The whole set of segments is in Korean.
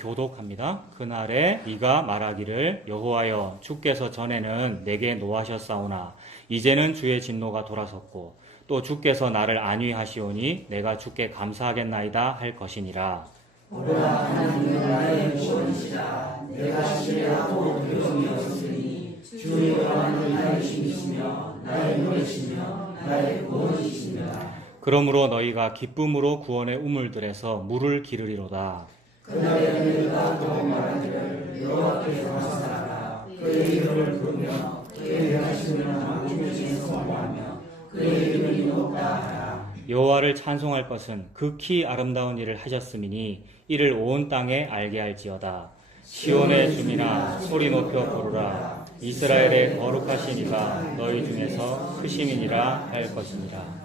교독합니다. 그날에 네가 말하기를 여호와여 주께서 전에는 내게 노하셨사오나 이제는 주의 진노가 돌아섰고 또 주께서 나를 안위하시오니 내가 주께 감사하겠나이다 할 것이니라. 오라 하나님은 나의 구원이시라. 내가 신뢰하고 두려움이 없으니 주 여호와는 나의 힘이시며 나의 노래시며 나의 구원이시니라. 그러므로 너희가 기쁨으로 구원의 우물들에서 물을 기르리로다. 그날에 너희가 또 말하기를 여호와께서 감사하라. 그의 이름을 부르며 그의 행하시는 왕중 중에서 선포하며 그의 이름이 높다 하라. 여호와를 찬송할 것은 극히 아름다운 일을 하셨음이니 이를 온 땅에 알게 할지어다. 시온의 주민아 소리 높여 부르라. 이스라엘의 거룩하신 이가 너희 중에서 크심이니라 할 것이니라.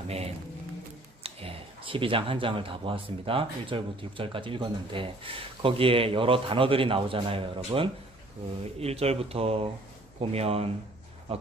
아멘. 12장 한 장을 다 보았습니다. 1절부터 6절까지 읽었는데 거기에 여러 단어들이 나오잖아요, 여러분. 1절부터 보면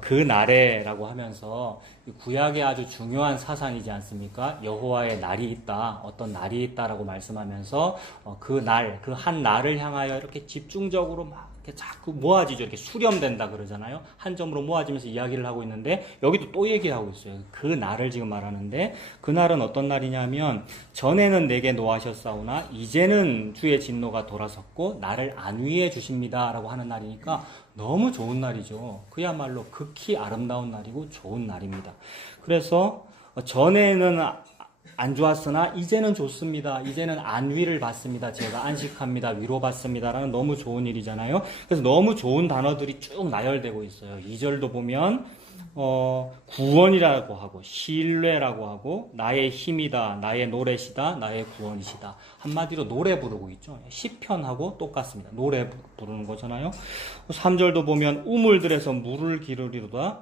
그 날에라고 하면서 구약의 아주 중요한 사상이지 않습니까? 여호와의 날이 있다, 어떤 날이 있다라고 말씀하면서 그 날, 그 한 날을 향하여 이렇게 집중적으로 막 이렇게 자꾸 모아지죠. 이렇게 수렴된다 그러잖아요. 한 점으로 모아지면서 이야기를 하고 있는데 여기도 또 얘기하고 있어요. 그 날을 지금 말하는데 그 날은 어떤 날이냐면 전에는 내게 노하셨사오나 이제는 주의 진노가 돌아섰고 나를 안위해 주십니다 라고 하는 날이니까 너무 좋은 날이죠. 그야말로 극히 아름다운 날이고 좋은 날입니다. 그래서 전에는 안 좋았으나 이제는 좋습니다. 이제는 안위를 받습니다. 제가 안식합니다. 위로받습니다라는 너무 좋은 일이잖아요. 그래서 너무 좋은 단어들이 쭉 나열되고 있어요. 2절도 보면 구원이라고 하고 신뢰라고 하고 나의 힘이다, 나의 노래시다, 나의 구원이시다. 한마디로 노래 부르고 있죠. 시편하고 똑같습니다. 노래 부르는 거잖아요. 3절도 보면 우물들에서 물을 기르리로다.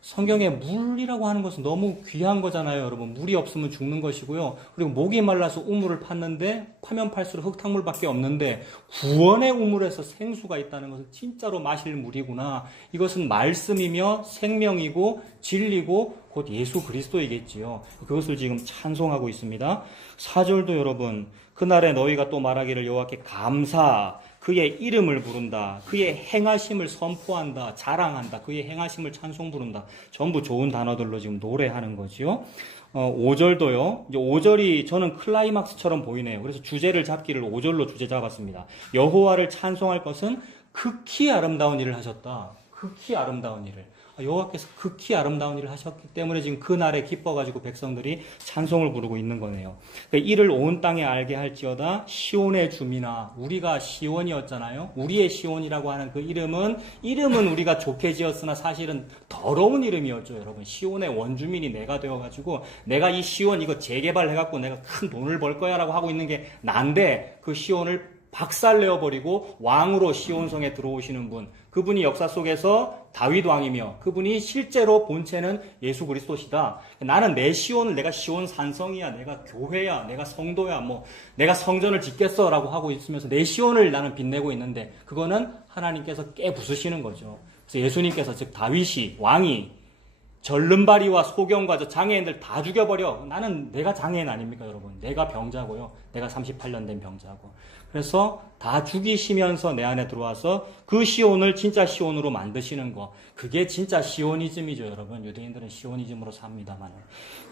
성경에 물이라고 하는 것은 너무 귀한 거잖아요, 여러분. 물이 없으면 죽는 것이고요. 그리고 목이 말라서 우물을 팠는데 파면 팔수록 흙탕물밖에 없는데 구원의 우물에서 생수가 있다는 것은 진짜로 마실 물이구나. 이것은 말씀이며 생명이고 진리고 곧 예수 그리스도이겠지요. 그것을 지금 찬송하고 있습니다. 4절도 여러분, 그날에 너희가 또 말하기를 여호와께 감사, 그의 이름을 부른다. 그의 행하심을 선포한다. 자랑한다. 그의 행하심을 찬송 부른다. 전부 좋은 단어들로 지금 노래하는 거지요. 5절도요. 이제 5절이 저는 클라이막스처럼 보이네요. 그래서 주제를 잡기를 5절로 주제 잡았습니다. 여호와를 찬송할 것은 극히 아름다운 일을 하셨다. 극히 아름다운 일을. 여호와께서 극히 아름다운 일을 하셨기 때문에 지금 그 날에 기뻐가지고 백성들이 찬송을 부르고 있는 거네요. 그러니까 이를 온 땅에 알게 할지어다. 시온의 주민아, 우리가 시온이었잖아요. 우리의 시온이라고 하는 그 이름은 우리가 좋게 지었으나 사실은 더러운 이름이었죠, 여러분. 시온의 원주민이 내가 되어가지고 내가 이 시온 이거 재개발해갖고 내가 큰 돈을 벌 거야라고 하고 있는 게 난데 그 시온을 박살내어버리고 왕으로 시온성에 들어오시는 분, 그분이 역사 속에서 다윗 왕이며 그분이 실제로 본체는 예수 그리스도시다. 나는 내 시온을 내가 시온 산성이야, 내가 교회야, 내가 성도야, 내가 성전을 짓겠어 라고 하고 있으면서 내 시온을 나는 빛내고 있는데 그거는 하나님께서 깨부수시는 거죠. 그래서 예수님께서 즉 다윗이 왕이 절름발이와 소경과 저 장애인들 다 죽여버려. 나는 내가 장애인 아닙니까, 여러분? 내가 병자고요. 내가 38년 된 병자고. 그래서 다 죽이시면서 내 안에 들어와서 그 시온을 진짜 시온으로 만드시는 거. 그게 진짜 시오니즘이죠, 여러분. 유대인들은 시오니즘으로 삽니다만.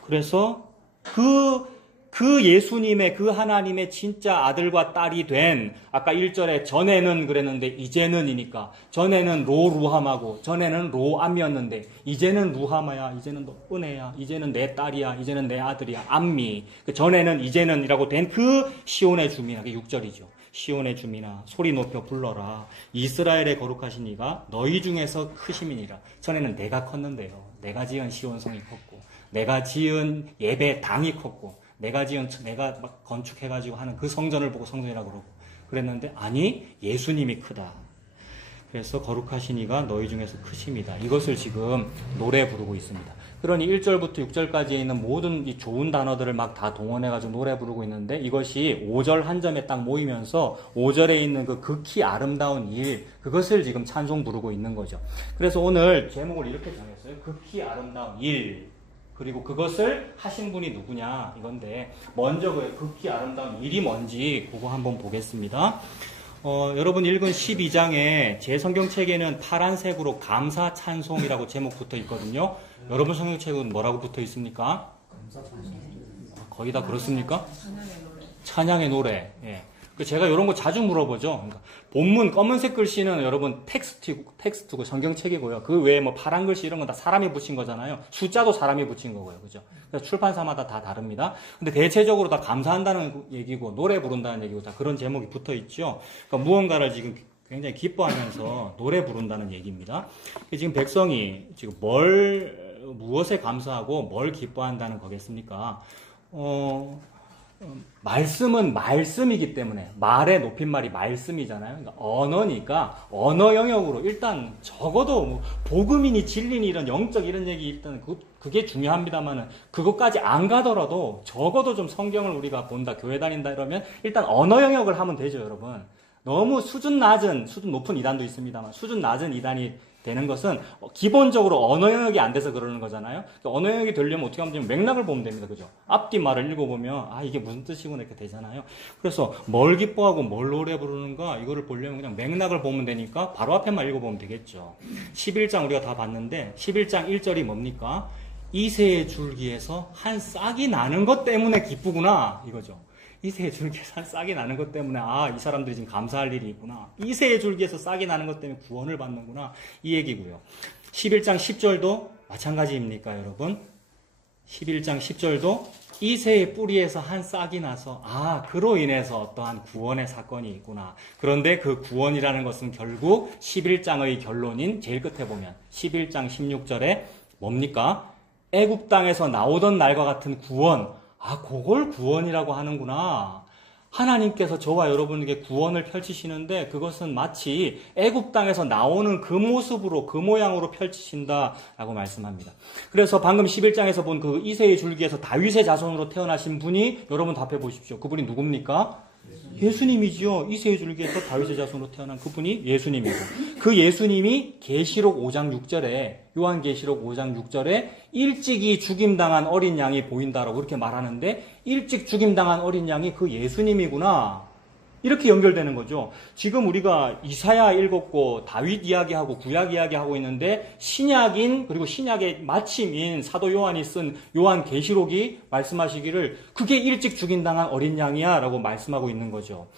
그래서 그 예수님의 그 하나님의 진짜 아들과 딸이 된 아까 1절에 전에는 그랬는데 이제는이니까 전에는 루함하고 전에는 로암이었는데 이제는 루하마야, 이제는 너 은혜야, 이제는 내 딸이야, 이제는 내 아들이야, 암미. 전에는 이제는이라고 된 그 시온의 주민아, 6절이죠. 시온의 주민아 소리 높여 불러라. 이스라엘의 거룩하신 이가 너희 중에서 크심이니라. 전에는 내가 컸는데요. 내가 지은 시온성이 컸고 내가 지은 예배 당이 컸고 내가 막 건축해가지고 하는 그 성전을 보고 성전이라고 그러고 그랬는데 아니, 예수님이 크다. 그래서 거룩하신 이가 너희 중에서 크심이다. 이것을 지금 노래 부르고 있습니다. 그러니 1절부터 6절까지에 있는 모든 이 좋은 단어들을 막 다 동원해가지고 노래 부르고 있는데 이것이 5절 한 점에 딱 모이면서 5절에 있는 그 극히 아름다운 일, 그것을 지금 찬송 부르고 있는 거죠. 그래서 오늘 제목을 이렇게 정했어요. 극히 아름다운 일. 그리고 그것을 하신 분이 누구냐 이건데 먼저 그 극히 아름다운 일이 뭔지 그거 한번 보겠습니다. 여러분 읽은 12장에 제 성경책에는 파란색으로 감사 찬송이라고 제목 붙어 있거든요. 여러분 성경책은 뭐라고 붙어 있습니까? 거의 다 그렇습니까? 찬양의 노래. 예. 제가 이런 거 자주 물어보죠. 그러니까 본문 검은색 글씨는 여러분 텍스트고 성경책이고요. 그 외에 뭐 파란 글씨 이런 건 다 사람이 붙인 거잖아요. 숫자도 사람이 붙인 거고요. 그죠? 그래서 출판사마다 다 다릅니다. 근데 대체적으로 다 감사한다는 얘기고 노래 부른다는 얘기고 다 그런 제목이 붙어 있죠. 그러니까 무언가를 지금 굉장히 기뻐하면서 노래 부른다는 얘기입니다. 지금 백성이 지금 무엇에 감사하고 뭘 기뻐한다는 거겠습니까? 말씀은 말씀이기 때문에 말의 높임말이 말씀이잖아요. 그러니까 언어니까 언어 영역으로 일단 적어도 뭐 복음이니 진리니 이런 영적 이런 얘기 일단 그게 중요합니다만은 그것까지 안 가더라도 적어도 좀 성경을 우리가 본다, 교회 다닌다 이러면 일단 언어 영역을 하면 되죠, 여러분. 너무 수준 높은 이단도 있습니다만 수준 낮은 이단이 되는 것은 기본적으로 언어 영역이 안 돼서 그러는 거잖아요. 언어 영역이 되려면 어떻게 하면 되면 맥락을 보면 됩니다. 그죠? 앞뒤 말을 읽어보면 이게 무슨 뜻이구나 이렇게 되잖아요. 그래서 뭘 기뻐하고 뭘 노래 부르는가 이거를 보려면 그냥 맥락을 보면 되니까 바로 앞에만 읽어보면 되겠죠. 11장 우리가 다 봤는데 11장 1절이 뭡니까? 이새의 줄기에서 한 싹이 나는 것 때문에 기쁘구나 이거죠. 이새의 줄기에서 싹이 나는 것 때문에 이 사람들이 지금 감사할 일이 있구나. 이새의 줄기에서 싹이 나는 것 때문에 구원을 받는구나. 이 얘기고요. 11장 10절도 마찬가지입니까 여러분? 11장 10절도 이새의 뿌리에서 한 싹이 나서 그로 인해서 어떠한 구원의 사건이 있구나. 그런데 그 구원이라는 것은 결국 11장의 결론인 제일 끝에 보면 11장 16절에 뭡니까? 애굽 땅에서 나오던 날과 같은 구원. 그걸 구원이라고 하는구나. 하나님께서 저와 여러분에게 구원을 펼치시는데 그것은 마치 애굽 땅에서 나오는 그 모습으로 그 모양으로 펼치신다라고 말씀합니다. 그래서 방금 11장에서 본 그 이새의 줄기에서 다윗의 자손으로 태어나신 분이 여러분 답해 보십시오. 그분이 누굽니까? 예수님이지요. 이새의 줄기에서 다윗의 자손으로 태어난 그분이 예수님이고 그 예수님이 계시록 5장 6절에 요한계시록 5장 6절에 일찍이 죽임당한 어린 양이 보인다라고 그렇게 말하는데 일찍 죽임당한 어린 양이 그 예수님이구나. 이렇게 연결되는 거죠. 지금 우리가 이사야 읽었고 다윗 이야기하고 구약 이야기하고 있는데 신약인 그리고 신약의 마침인 사도 요한이 쓴 요한계시록이 말씀하시기를 그게 일찍 죽임당한 어린 양이야 라고 말씀하고 있는 거죠.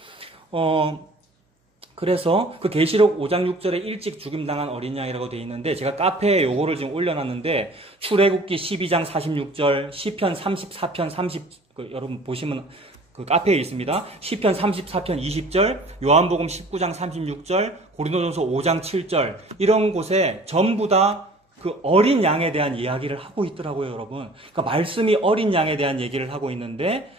그래서 그 계시록 5장 6절에 일찍 죽임당한 어린 양이라고 되어 있는데 제가 카페에 요거를 지금 올려놨는데 출애굽기 12장 46절 시편 34편 30 여러분 보시면 그 카페에 있습니다. 시편 34편 20절, 요한복음 19장 36절, 고린도전서 5장 7절 이런 곳에 전부 다 그 어린 양에 대한 이야기를 하고 있더라고요, 여러분. 그러니까 말씀이 어린 양에 대한 얘기를 하고 있는데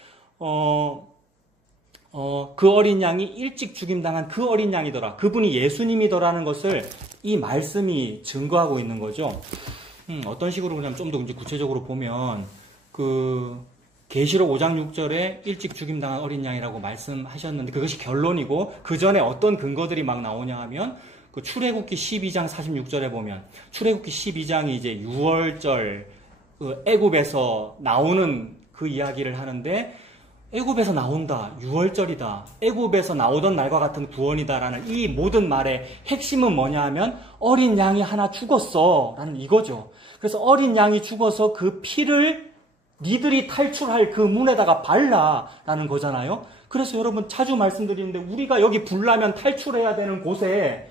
그 어린 양이 일찍 죽임당한 그 어린 양이더라. 그분이 예수님이더라는 것을 이 말씀이 증거하고 있는 거죠. 어떤 식으로 그냥 좀 더 이제 구체적으로 보면 계시록 5장 6절에 일찍 죽임당한 어린 양이라고 말씀하셨는데 그것이 결론이고 그 전에 어떤 근거들이 막 나오냐 하면 그 출애굽기 12장 46절에 보면 출애굽기 12장이 이제 6월절 애굽에서 나오는 그 이야기를 하는데 애굽에서 나온다, 6월절이다, 애굽에서 나오던 날과 같은 구원이다라는 이 모든 말의 핵심은 뭐냐 하면 어린 양이 하나 죽었어 라는 이거죠. 그래서 어린 양이 죽어서 그 피를 니들이 탈출할 그 문에다가 발라라는 거잖아요. 그래서 여러분 자주 말씀드리는데 우리가 여기 불나면 탈출해야 되는 곳에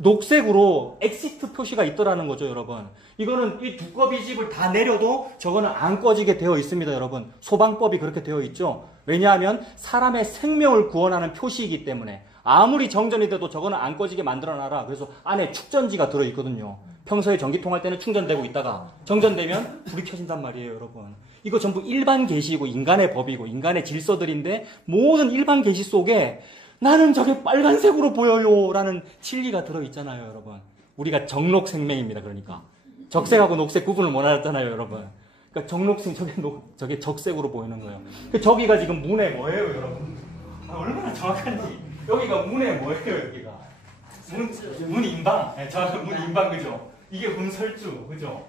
녹색으로 엑시트 표시가 있더라는 거죠, 여러분. 이거는 이 두꺼비 집을 다 내려도 저거는 안 꺼지게 되어 있습니다, 여러분. 소방법이 그렇게 되어 있죠. 왜냐하면 사람의 생명을 구원하는 표시이기 때문에 아무리 정전이 돼도 저거는 안 꺼지게 만들어놔라. 그래서 안에 축전지가 들어있거든요. 평소에 전기통 할 때는 충전되고 있다가 정전되면 불이 켜진단 말이에요, 여러분. 이거 전부 일반 계시이고 인간의 법이고 인간의 질서들인데 모든 일반 계시 속에 나는 저게 빨간색으로 보여요 라는 진리가 들어있잖아요, 여러분. 우리가 정록생명입니다, 그러니까. 적색하고 녹색 구분을 못 알았잖아요, 여러분. 그러니까 정록생, 저게 적색으로 보이는 거예요. 저기가 지금 문에 뭐예요, 여러분? 얼마나 정확한지. 여기가 문에 뭐예요, 여기가? 문 인방. 네, 문 인방, 그죠? 이게 문설주, 그죠?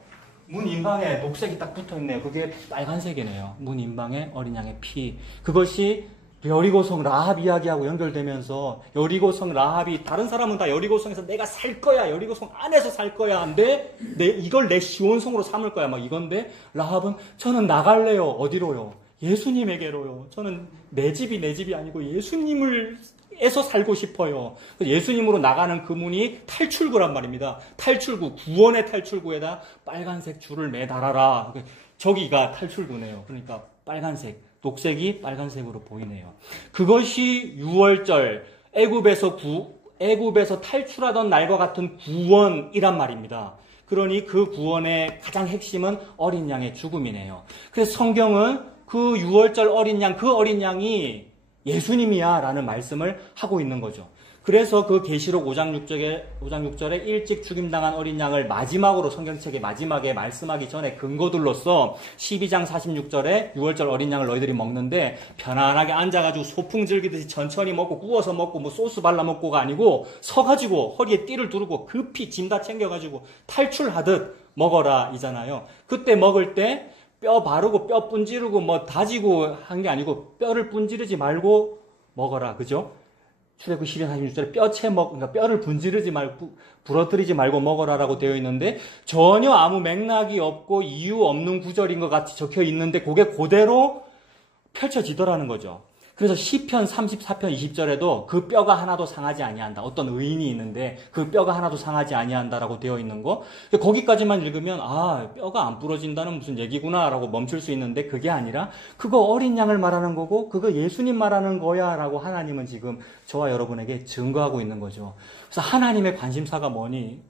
문 인방에 녹색이 딱 붙어있네요. 그게 빨간색이네요. 문 인방에 어린 양의 피. 그것이 여리고성 라합 이야기하고 연결되면서 여리고성 라합이 다른 사람은 다 여리고성에서 내가 살 거야. 여리고성 안에서 살 거야. 근데 이걸 내 시온성으로 삼을 거야. 막 이건데 라합은 저는 나갈래요. 어디로요? 예수님에게로요. 저는 내 집이 아니고 예수님에서 살고 싶어요. 예수님으로 나가는 그 문이 탈출구란 말입니다. 탈출구, 구원의 탈출구에다 빨간색 줄을 매달아라. 저기가 탈출구네요. 그러니까 빨간색, 녹색이 빨간색으로 보이네요. 그것이 6월절 애굽에서 탈출하던 날과 같은 구원이란 말입니다. 그러니 그 구원의 가장 핵심은 어린 양의 죽음이네요. 그래서 성경은 그 6월절 어린 양, 그 어린 양이 예수님이야 라는 말씀을 하고 있는 거죠. 그래서 그 계시록 5장 6절에 일찍 죽임당한 어린 양을 마지막으로 성경책의 마지막에 말씀하기 전에 근거들로서 12장 46절에 6월절 어린 양을 너희들이 먹는데 편안하게 앉아가지고 소풍 즐기듯이 천천히 먹고 구워서 먹고 뭐 소스 발라 먹고가 아니고 서가지고 허리에 띠를 두르고 급히 짐 다 챙겨가지고 탈출하듯 먹어라 이잖아요. 그때 먹을 때 뼈 바르고 뼈 분지르고 뭐 다지고 한 게 아니고 뼈를 분지르지 말고 먹어라. 그죠? 출애굽 12장 46절에 그러니까 뼈를 분지르지 말고 부러뜨리지 말고 먹어라라고 되어 있는데 전혀 아무 맥락이 없고 이유 없는 구절인 것 같이 적혀 있는데 그게 그대로 펼쳐지더라는 거죠. 그래서 시편 34편 20절에도 그 뼈가 하나도 상하지 아니한다. 어떤 의인이 있는데 그 뼈가 하나도 상하지 아니한다라고 되어 있는 거. 거기까지만 읽으면 뼈가 안 부러진다는 무슨 얘기구나라고 멈출 수 있는데 그게 아니라 그거 어린 양을 말하는 거고 그거 예수님 말하는 거야라고 하나님은 지금 저와 여러분에게 증거하고 있는 거죠. 그래서 하나님의 관심사가 뭐니?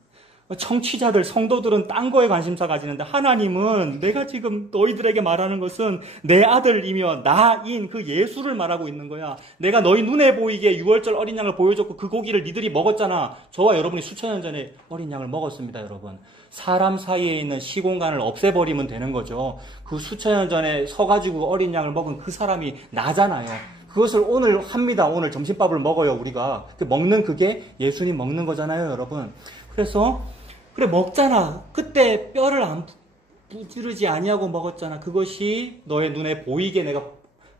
청취자들, 성도들은 딴 거에 관심사 가지는데 하나님은 내가 지금 너희들에게 말하는 것은 내 아들이며 나인 그 예수를 말하고 있는 거야. 내가 너희 눈에 보이게 6월절 어린 양을 보여줬고 그 고기를 니들이 먹었잖아. 저와 여러분이 수천 년 전에 어린 양을 먹었습니다, 여러분. 사람 사이에 있는 시공간을 없애버리면 되는 거죠. 그 수천 년 전에 서가지고 어린 양을 먹은 그 사람이 나잖아요. 그것을 오늘 합니다. 오늘 점심밥을 먹어요, 우리가. 먹는 그게 예수님 먹는 거잖아요, 여러분. 그래서 그래 먹잖아. 그때 뼈를 안 부지르지 아니하고 먹었잖아. 그것이 너의 눈에 보이게 내가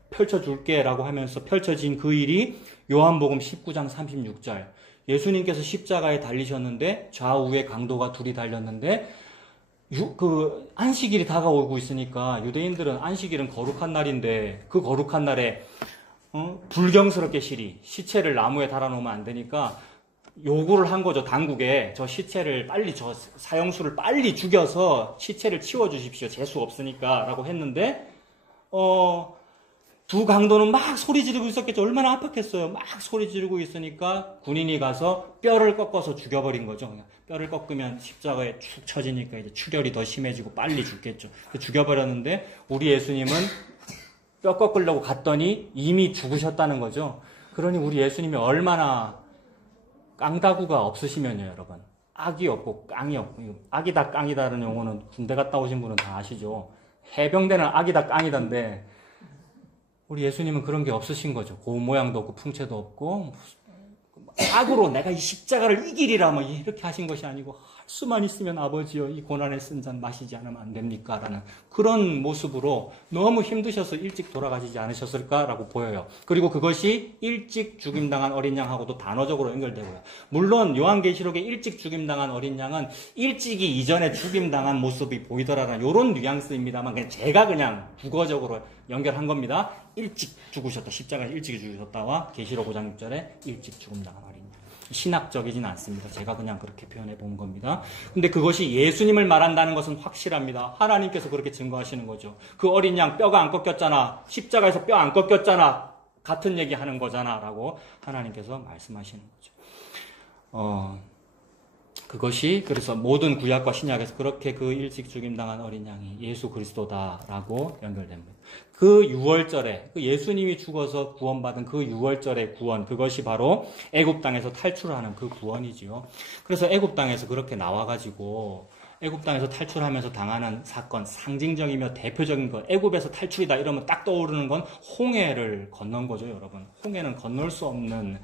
펼쳐줄게 라고 하면서 펼쳐진 그 일이 요한복음 19장 36절. 예수님께서 십자가에 달리셨는데 좌우에 강도가 둘이 달렸는데 그 안식일이 다가오고 있으니까 유대인들은 안식일은 거룩한 날인데 그 거룩한 날에 불경스럽게 시체를 나무에 달아놓으면 안 되니까 요구를 한 거죠. 당국에 저 시체를 빨리 저 사형수를 빨리 죽여서 시체를 치워주십시오. 재수 없으니까 라고 했는데 두 강도는 막 소리 지르고 있었겠죠. 얼마나 아팠겠어요. 막 소리 지르고 있으니까 군인이 가서 뼈를 꺾어서 죽여버린 거죠. 뼈를 꺾으면 십자가에 축 처지니까 이제 출혈이 더 심해지고 빨리 죽겠죠. 죽여버렸는데 우리 예수님은 뼈 꺾으려고 갔더니 이미 죽으셨다는 거죠. 그러니 우리 예수님이 얼마나 깡다구가 없으시면요, 여러분. 악이 없고 깡이 없고. 악이다 깡이다라는 용어는 군대 갔다 오신 분은 다 아시죠. 해병대는 악이다 깡이다인데 우리 예수님은 그런 게 없으신 거죠. 고운 모양도 없고 풍채도 없고 악으로 내가 이 십자가를 이기리라 뭐 이렇게 하신 것이 아니고 할 수만 있으면 아버지여 이 고난에 쓴 잔 마시지 않으면 안 됩니까? 라는 그런 모습으로 너무 힘드셔서 일찍 돌아가시지 않으셨을까라고 보여요. 그리고 그것이 일찍 죽임당한 어린 양하고도 단어적으로 연결되고요. 물론 요한계시록에 일찍 죽임당한 어린 양은 일찍이 이전에 죽임당한 모습이 보이더라라는 이런 뉘앙스입니다만 그냥 제가 그냥 국어적으로 연결한 겁니다. 일찍 죽으셨다. 십자가에 일찍 죽으셨다와 계시록 5장 6절에 일찍 죽임당한 어린 양. 신학적이진 않습니다. 제가 그냥 그렇게 표현해 본 겁니다. 근데 그것이 예수님을 말한다는 것은 확실합니다. 하나님께서 그렇게 증거하시는 거죠. 그 어린 양 뼈가 안 꺾였잖아. 십자가에서 뼈 안 꺾였잖아. 같은 얘기 하는 거잖아. 라고 하나님께서 말씀하시는 거죠. 그것이 그래서 모든 구약과 신약에서 그렇게 그 일찍 죽임당한 어린 양이 예수 그리스도다라고 연결됩니다. 그 6월절에 그 예수님이 죽어서 구원받은 그 6월절의 구원 그것이 바로 애굽 땅에서 탈출하는 그 구원이지요. 그래서 애굽 땅에서 그렇게 나와가지고 애굽 땅에서 탈출하면서 당하는 사건 상징적이며 대표적인 것 애굽에서 탈출이다 이러면 딱 떠오르는 건 홍해를 건넌 거죠, 여러분. 홍해는 건널 수 없는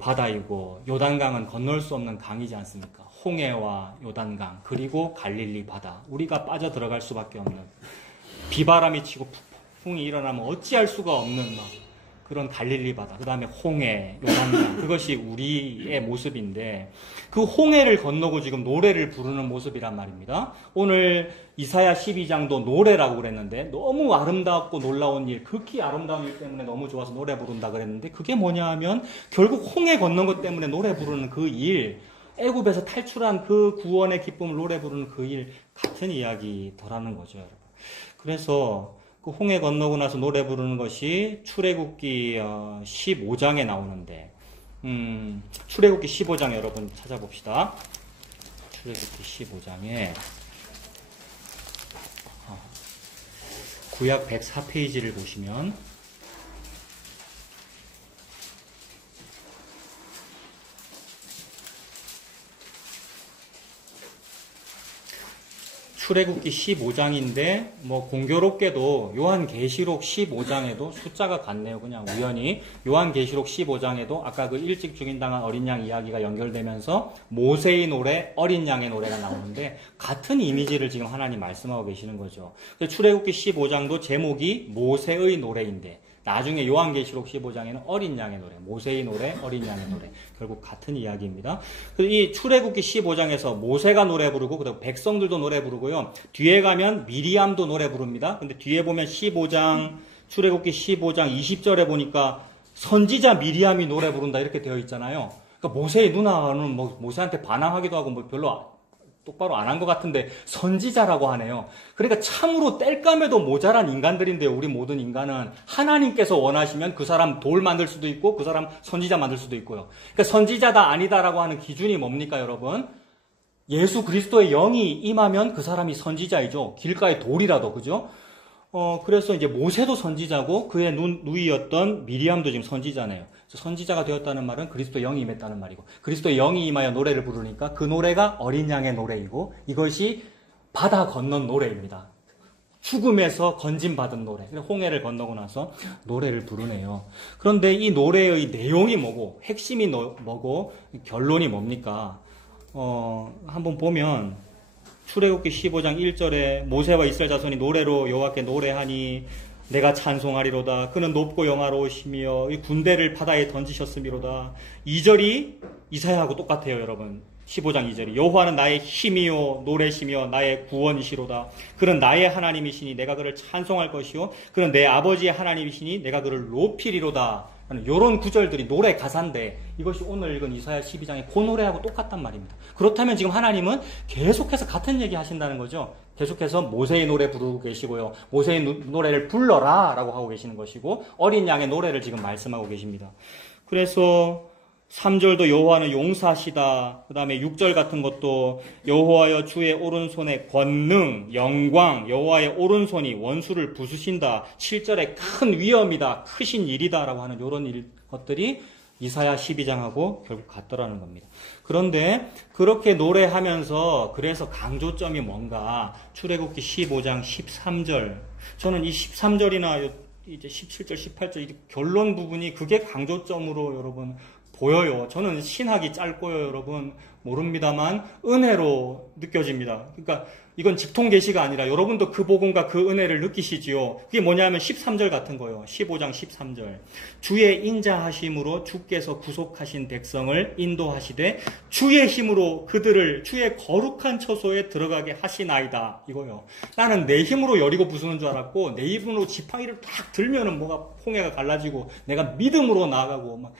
바다이고 요단강은 건널 수 없는 강이지 않습니까? 홍해와 요단강 그리고 갈릴리 바다, 우리가 빠져 들어갈 수밖에 없는, 비바람이 치고 폭풍이 일어나면 어찌할 수가 없는 막 그런 갈릴리 바다, 그 다음에 홍해, 요단강, 그것이 우리의 모습인데 그 홍해를 건너고 지금 노래를 부르는 모습이란 말입니다. 오늘 이사야 12장도 노래라고 그랬는데 너무 아름답고 놀라운 일, 극히 아름다운 일 때문에 너무 좋아서 노래 부른다 그랬는데 그게 뭐냐 하면 결국 홍해 건넌 것 때문에 노래 부르는 그 일, 애굽에서 탈출한 그 구원의 기쁨을 노래 부르는 그 일, 같은 이야기더라는 거죠, 여러분. 그래서 그 홍해 건너고 나서 노래 부르는 것이 출애굽기 15장에 나오는데, 출애굽기 15장 여러분 찾아봅시다. 출애굽기 15장에 구약 104페이지를 보시면 출애굽기 15장인데 뭐 공교롭게도 요한계시록 15장에도 숫자가 같네요. 그냥 우연히 요한계시록 15장에도 아까 그 일찍 죽인당한 어린 양 이야기가 연결되면서 모세의 노래, 어린 양의 노래가 나오는데 같은 이미지를 지금 하나님 말씀하고 계시는 거죠. 출애굽기 15장도 제목이 모세의 노래인데 나중에 요한계시록 15장에는 어린 양의 노래, 모세의 노래, 어린 양의 노래, 결국 같은 이야기입니다. 이 출애굽기 15장에서 모세가 노래 부르고 그리고 백성들도 노래 부르고요. 뒤에 가면 미리암도 노래 부릅니다. 근데 뒤에 보면 15장, 출애굽기 15장 20절에 보니까 선지자 미리암이 노래 부른다 이렇게 되어 있잖아요. 그러니까 모세의 누나는 뭐 모세한테 반항하기도 하고 뭐 별로 똑바로 안 한 것 같은데 선지자라고 하네요. 그러니까 참으로 땔감에도 모자란 인간들인데요. 우리 모든 인간은 하나님께서 원하시면 그 사람 돌 만들 수도 있고 그 사람 선지자 만들 수도 있고요. 그러니까 선지자다 아니다라고 하는 기준이 뭡니까 여러분? 예수 그리스도의 영이 임하면 그 사람이 선지자이죠. 길가의 돌이라도, 그죠? 그래서 이제 모세도 선지자고 그의 누이였던 미리암도 지금 선지자네요. 선지자가 되었다는 말은 그리스도 영이 임했다는 말이고, 그리스도의 영이 임하여 노래를 부르니까 그 노래가 어린 양의 노래이고 이것이 바다 건넌 노래입니다. 죽음에서 건진받은 노래. 홍해를 건너고 나서 노래를 부르네요. 그런데 이 노래의 내용이 뭐고 핵심이 뭐고 결론이 뭡니까? 한번 보면 출애굽기 15장 1절에 모세와 이스라엘 자손이 노래로 여호와께 노래하니 내가 찬송하리로다. 그는 높고 영화로우시며 이 군대를 바다에 던지셨음이로다. 2절이 이사야하고 똑같아요, 여러분. 15장 2절이 여호와는 나의 힘이요 노래시며 나의 구원이시로다. 그는 나의 하나님이시니 내가 그를 찬송할 것이요 그는 내 아버지의 하나님이시니 내가 그를 높이리로다. 이런 구절들이 노래 가사인데 이것이 오늘 읽은 이사야 12장의 그 노래하고 똑같단 말입니다. 그렇다면 지금 하나님은 계속해서 같은 얘기 하신다는 거죠. 계속해서 모세의 노래 부르고 계시고요. 모세의 노래를 불러라 라고 하고 계시는 것이고 어린 양의 노래를 지금 말씀하고 계십니다. 그래서 3절도 여호와는 용사시다. 그 다음에 6절 같은 것도 여호와여 주의 오른손에 권능, 영광, 여호와의 오른손이 원수를 부수신다. 7절에 큰 위엄이다. 크신 일이다. 라고 하는 이런 것들이 이사야 12장하고 결국 같더라는 겁니다. 그런데 그렇게 노래하면서 그래서 강조점이 뭔가 출애굽기 15장 13절 저는 이 13절이나 이제 17절 18절 이 결론 부분이 그게 강조점으로 여러분 보여요. 저는 신학이 짧고요, 여러분. 모릅니다만 은혜로 느껴집니다. 그러니까 이건 직통 계시가 아니라 여러분도 그 복음과 그 은혜를 느끼시지요. 그게 뭐냐면 13절 같은 거예요. 15장 13절. 주의 인자하심으로 주께서 구속하신 백성을 인도하시되 주의 힘으로 그들을 주의 거룩한 처소에 들어가게 하시나이다. 이거요. 나는 내 힘으로 여리고 부수는 줄 알았고 내 힘으로 지팡이를 딱 들면은 뭐가 홍해가 갈라지고 내가 믿음으로 나아가고 막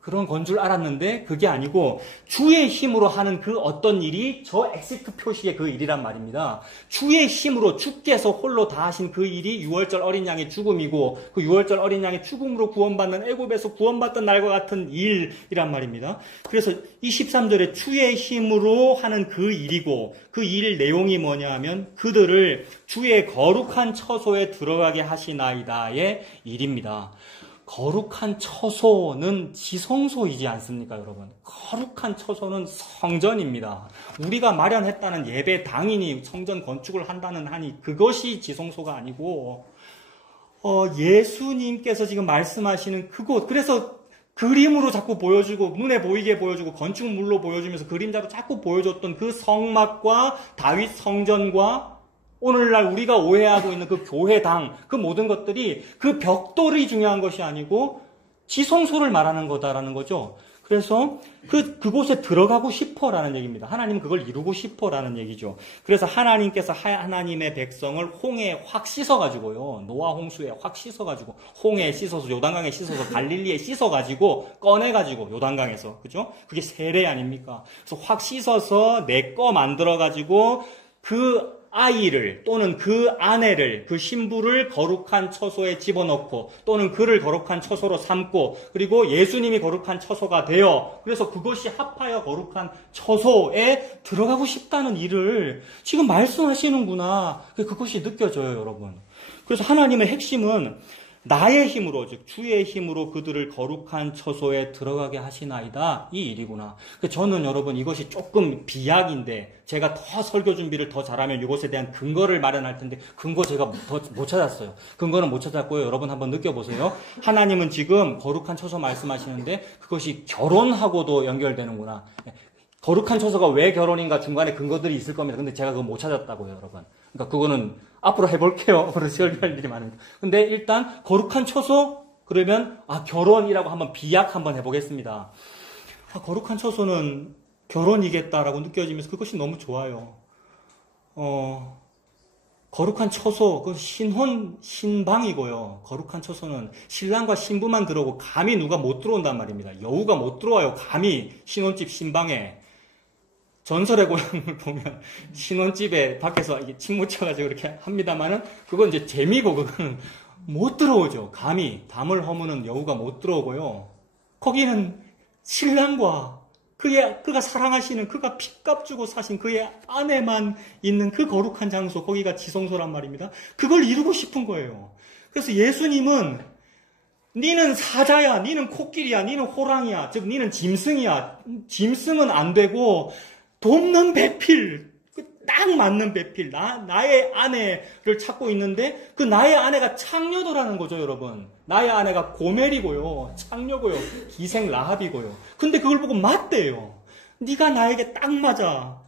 그런 건 줄 알았는데 그게 아니고 주의 힘으로 하는 그 어떤 일이 저 X 표시의 그 일이란 말입니다. 주의 힘으로 주께서 홀로 다 하신 그 일이 6월절 어린 양의 죽음이고 그 6월절 어린 양의 죽음으로 구원받는 애굽에서 구원받던 날과 같은 일이란 말입니다. 그래서 이 13절에 주의 힘으로 하는 그 일이고 그 일 내용이 뭐냐 하면 그들을 주의 거룩한 처소에 들어가게 하시나이다의 일입니다. 거룩한 처소는 지성소이지 않습니까, 여러분? 거룩한 처소는 성전입니다. 우리가 마련했다는 예배 당인이 성전 건축을 한다는 한이 그것이 지성소가 아니고 예수님께서 지금 말씀하시는 그곳, 그래서 그림으로 자꾸 보여주고 눈에 보이게 보여주고 건축물로 보여주면서 그림자로 자꾸 보여줬던 그 성막과 다윗 성전과 오늘날 우리가 오해하고 있는 그 교회당, 그 모든 것들이 그 벽돌이 중요한 것이 아니고 지성소를 말하는 거다라는 거죠. 그래서 그곳에 들어가고 싶어라는 얘기입니다. 하나님은 그걸 이루고 싶어라는 얘기죠. 그래서 하나님께서 하나님의 백성을 홍해에 확 씻어가지고요. 노아 홍수에 확 씻어가지고 홍해에 씻어서 요단강에 씻어서 갈릴리에 씻어가지고 꺼내가지고 요단강에서 그죠? 그게 세례 아닙니까? 그래서 확 씻어서 내 거 만들어가지고 그 아이를 또는 그 아내를 그 신부를 거룩한 처소에 집어넣고 또는 그를 거룩한 처소로 삼고 그리고 예수님이 거룩한 처소가 되어 그래서 그것이 합하여 거룩한 처소에 들어가고 싶다는 일을 지금 말씀하시는구나. 그것이 느껴져요, 여러분. 그래서 하나님의 핵심은 나의 힘으로 즉 주의 힘으로 그들을 거룩한 처소에 들어가게 하시나이다 이 일이구나. 저는 여러분 이것이 조금 비약인데 제가 더 설교 준비를 더 잘하면 이것에 대한 근거를 마련할 텐데 근거 제가 더 못 찾았어요. 근거는 못 찾았고요. 여러분 한번 느껴보세요. 하나님은 지금 거룩한 처소 말씀하시는데 그것이 결혼하고도 연결되는구나. 거룩한 처소가 왜 결혼인가 중간에 근거들이 있을 겁니다. 근데 제가 그거 못 찾았다고요, 여러분. 그러니까 그거는 앞으로 해볼게요. 앞으로 설교할 일이 많으니까. 근데 일단 거룩한 처소 그러면 결혼이라고 한번 비약 한번 해보겠습니다. 거룩한 처소는 결혼이겠다라고 느껴지면서 그것이 너무 좋아요. 거룩한 처소, 그 신방이고요. 거룩한 처소는 신랑과 신부만 들어오고 감히 누가 못 들어온단 말입니다. 여우가 못 들어와요. 감히 신혼집 신방에. 전설의 고향을 보면 신혼집에 밖에서 침 묻혀가지고 이렇게 합니다만은 그건 이제 재미고 그거는 못 들어오죠. 감히 담을 허무는 여우가 못 들어오고요. 거기는 신랑과 그가 사랑하시는 그가 핏값 주고 사신 그의 아내만 있는 그 거룩한 장소 거기가 지성소란 말입니다. 그걸 이루고 싶은 거예요. 그래서 예수님은 니는 사자야, 니는 코끼리야, 니는 호랑이야, 즉 니는 짐승이야. 짐승은 안 되고 돕는 배필, 딱 맞는 배필, 나의 아내를 찾고 있는데 그 나의 아내가 창녀도라는 거죠, 여러분. 나의 아내가 고멜이고요, 창녀고요, 기생 라합이고요. 근데 그걸 보고 맞대요. 네가 나에게 딱 맞아.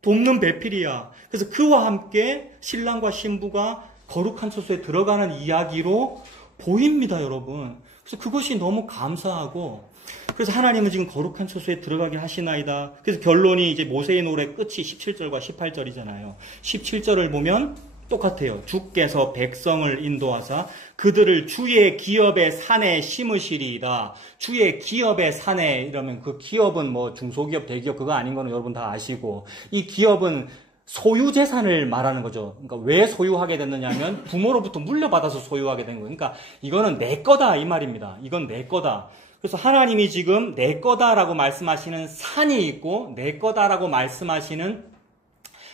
돕는 배필이야. 그래서 그와 함께 신랑과 신부가 거룩한 처소에 들어가는 이야기로 보입니다, 여러분. 그래서 그것이 너무 감사하고 그래서 하나님은 지금 거룩한 처소에 들어가게 하시나이다. 그래서 결론이 이제 모세의 노래 끝이 17절과 18절이잖아요. 17절을 보면 똑같아요. 주께서 백성을 인도하사 그들을 주의 기업의 산에 심으시리이다. 주의 기업의 산에 이러면 그 기업은 뭐 중소기업, 대기업 그거 아닌 거는 여러분 다 아시고 이 기업은 소유재산을 말하는 거죠. 그러니까 왜 소유하게 됐느냐 하면 부모로부터 물려받아서 소유하게 된 거예요. 그러니까 이거는 내 거다 이 말입니다. 이건 내 거다. 그래서 하나님이 지금 내 거다라고 말씀하시는 산이 있고 내 거다라고 말씀하시는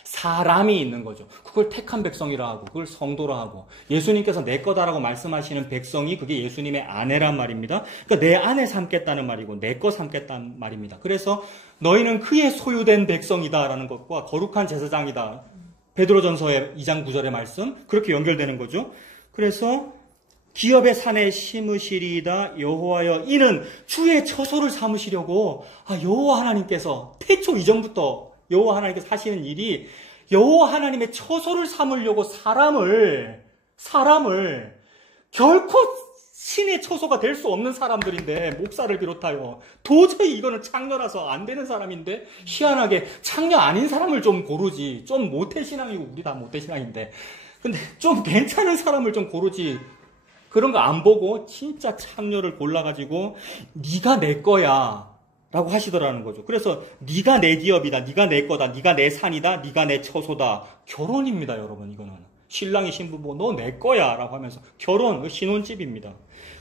사람이 있는 거죠. 그걸 택한 백성이라 하고 그걸 성도라 하고 예수님께서 내 거다라고 말씀하시는 백성이 그게 예수님의 아내란 말입니다. 그러니까 내 아내 삼겠다는 말이고 내 거 삼겠다는 말입니다. 그래서 너희는 그의 소유된 백성이다라는 것과 거룩한 제사장이다. 베드로전서의 2장 9절의 말씀 그렇게 연결되는 거죠. 그래서 기업의 산에 심으시리이다. 여호와여 이는 주의 처소를 삼으시려고 여호와 하나님께서 태초 이전부터 여호와 하나님께서 하시는 일이 여호와 하나님의 처소를 삼으려고 사람을 결코 신의 처소가 될 수 없는 사람들인데 목사를 비롯하여 도저히 이거는 창녀라서 안 되는 사람인데 희한하게 창녀 아닌 사람을 좀 고르지. 좀 모태신앙이고 우리 다 모태신앙인데 근데 좀 괜찮은 사람을 좀 고르지. 그런 거 안 보고 진짜 창녀를 골라가지고 네가 내 거야 라고 하시더라는 거죠. 그래서 네가 내 기업이다, 네가 내 거다, 네가 내 산이다, 네가 내 처소다. 결혼입니다, 여러분. 이거는 신랑이 신부고 너 내 거야 라고 하면서 결혼, 신혼집입니다.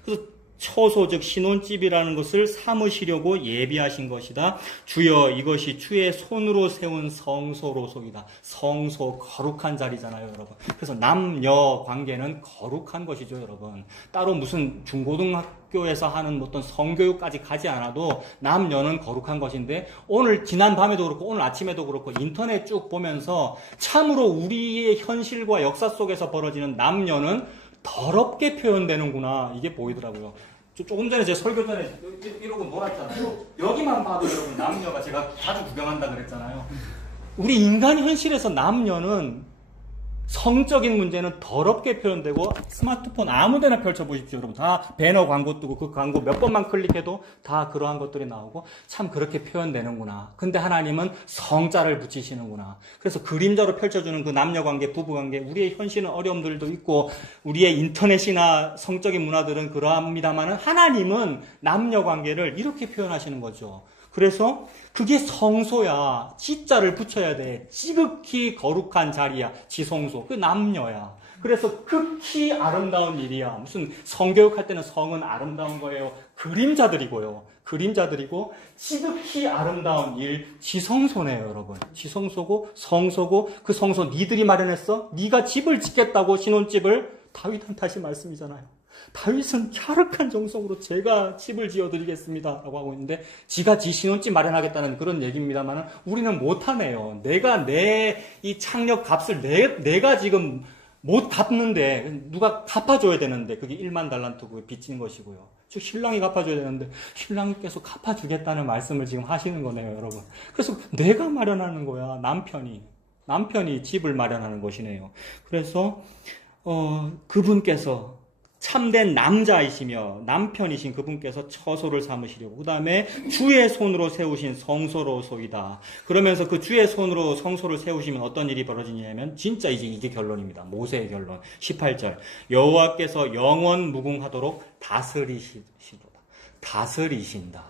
그래서 처소 즉 신혼집이라는 것을 삼으시려고 예비하신 것이다. 주여 이것이 주의 손으로 세운 성소로소이다. 성소 거룩한 자리잖아요, 여러분. 그래서 남녀 관계는 거룩한 것이죠, 여러분. 따로 무슨 중고등학교에서 하는 어떤 성교육까지 가지 않아도 남녀는 거룩한 것인데 오늘 지난 밤에도 그렇고 오늘 아침에도 그렇고 인터넷 쭉 보면서 참으로 우리의 현실과 역사 속에서 벌어지는 남녀는 더럽게 표현되는구나 이게 보이더라고요. 조금 전에 제 설교 전에 이러고 놀았잖아요. 여기만 봐도 여러분 남녀가 제가 자주 구경한다 그랬잖아요. 우리 인간 현실에서 남녀는 성적인 문제는 더럽게 표현되고 스마트폰 아무데나 펼쳐보십시오. 여러분 다 배너 광고 뜨고 그 광고 몇 번만 클릭해도 다 그러한 것들이 나오고 참 그렇게 표현되는구나. 근데 하나님은 성자를 붙이시는구나. 그래서 그림자로 펼쳐주는 그 남녀관계, 부부관계, 우리의 현실은 어려움들도 있고 우리의 인터넷이나 성적인 문화들은 그러합니다만 하나님은 남녀관계를 이렇게 표현하시는 거죠. 그래서 그게 성소야. 지자를 붙여야 돼. 지극히 거룩한 자리야. 지성소. 그 남녀야. 그래서 극히 아름다운 일이야. 무슨 성교육할 때는 성은 아름다운 거예요. 그림자들이고요. 그림자들이고 지극히 아름다운 일 지성소네요, 여러분. 지성소고 성소고 그 성소 니들이 마련했어? 네가 집을 짓겠다고 신혼집을 다윗한테 하신 말씀이잖아요. 다윗은 갸륵한 정성으로 제가 집을 지어드리겠습니다 라고 하고 있는데 지가 지 신혼집 마련하겠다는 그런 얘기입니다만 우리는 못하네요. 내가 내 이 창력 값을 내가 지금 못 갚는데 누가 갚아줘야 되는데 그게 1만 달란트 빚진 것이고요. 즉 신랑이 갚아줘야 되는데 신랑께서 갚아주겠다는 말씀을 지금 하시는 거네요, 여러분. 그래서 내가 마련하는 거야. 남편이 집을 마련하는 것이네요. 그래서 그분께서 참된 남자이시며 남편이신 그분께서 처소를 삼으시려고 그 다음에 주의 손으로 세우신 성소로소이다. 그러면서 그 주의 손으로 성소를 세우시면 어떤 일이 벌어지냐면 진짜 이게 결론입니다. 모세의 결론 18절 여호와께서 영원 무궁하도록 다스리시도다. 다스리신다.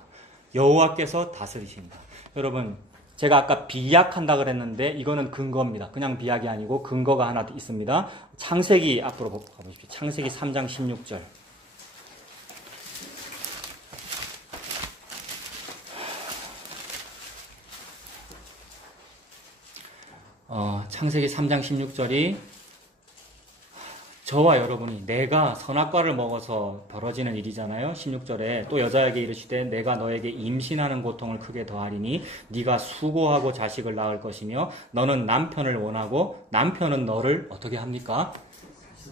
여호와께서 다스리신다. 여러분 제가 아까 비약한다 그랬는데 이거는 근거입니다. 그냥 비약이 아니고 근거가 하나 있습니다. 창세기 앞으로 가보십시오. 창세기 3장 16절. 창세기 3장 16절이 저와 여러분이 내가 선악과를 먹어서 벌어지는 일이잖아요. 16절에 또 여자에게 이르시되 내가 너에게 임신하는 고통을 크게 더하리니 네가 수고하고 자식을 낳을 것이며 너는 남편을 원하고 남편은 너를 어떻게 합니까?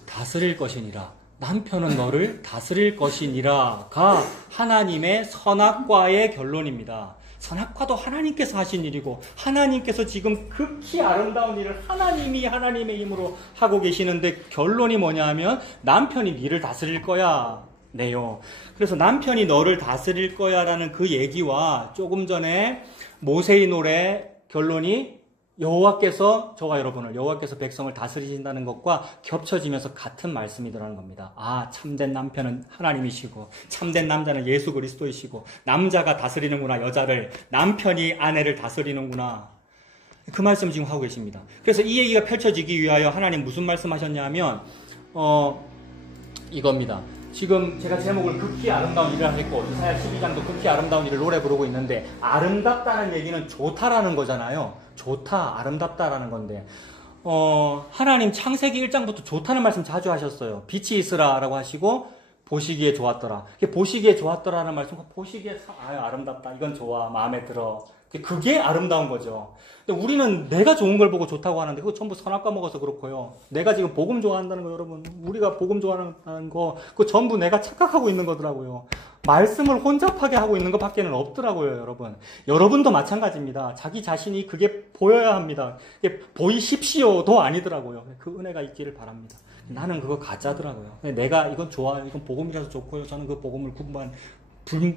다스릴 것이니라. 남편은 너를 다스릴 것이니라가 하나님의 선악과의 결론입니다. 선악과도 하나님께서 하신 일이고 하나님께서 지금 극히 아름다운 일을 하나님이 하나님의 힘으로 하고 계시는데 결론이 뭐냐 하면 남편이 니를 다스릴 거야 네요. 그래서 남편이 너를 다스릴 거야 라는 그 얘기와 조금 전에 모세의 노래 결론이 여호와께서 저와 여러분을 여호와께서 백성을 다스리신다는 것과 겹쳐지면서 같은 말씀이더라는 겁니다. 아, 참된 남편은 하나님이시고 참된 남자는 예수 그리스도이시고 남자가 다스리는구나. 여자를 남편이 아내를 다스리는구나. 그 말씀 지금 하고 계십니다. 그래서 이 얘기가 펼쳐지기 위하여 하나님 무슨 말씀하셨냐면 이겁니다. 지금 제가 제목을 극히 아름다운 일을 했고 이사야 12장도 극히 아름다운 일을 노래 부르고 있는데 아름답다는 얘기는 좋다라는 거잖아요. 좋다, 아름답다라는 건데 하나님 창세기 1장부터 좋다는 말씀 자주 하셨어요. 빛이 있으라라고 하시고 보시기에 좋았더라. 보시기에 좋았더라는 말씀, 보시기에 아름답다. 이건 좋아, 마음에 들어. 그게 아름다운 거죠. 근데 우리는 내가 좋은 걸 보고 좋다고 하는데 그거 전부 선악과 먹어서 그렇고요. 내가 지금 복음 좋아한다는 거 여러분, 우리가 복음 좋아하는 거 그거 전부 내가 착각하고 있는 거더라고요. 말씀을 혼잡하게 하고 있는 것밖에는 없더라고요, 여러분. 여러분도 마찬가지입니다. 자기 자신이 그게 보여야 합니다. 그게 보이십시오도 아니더라고요. 그 은혜가 있기를 바랍니다. 나는 그거 가짜더라고요. 내가 이건 좋아요. 이건 복음이라서 좋고요. 저는 그 복음을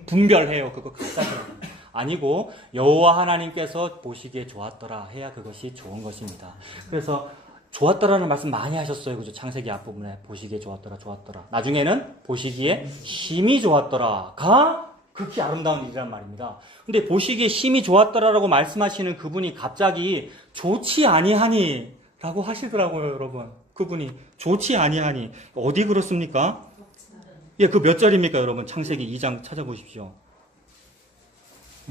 분별해요. 그거 가짜더라고요. 아니고 여호와 하나님께서 보시기에 좋았더라 해야 그것이 좋은 것입니다. 그래서 좋았더라는 말씀 많이 하셨어요. 그죠? 창세기 앞부분에 보시기에 좋았더라. 나중에는 보시기에 심히 좋았더라가 극히 아름다운 일이란 말입니다. 근데 보시기에 심히 좋았더라라고 말씀하시는 그분이 갑자기 좋지 아니하니 라고 하시더라고요, 여러분. 그분이 좋지 아니하니 어디 그렇습니까? 예, 그 몇 절입니까, 여러분? 창세기 2장 찾아보십시오.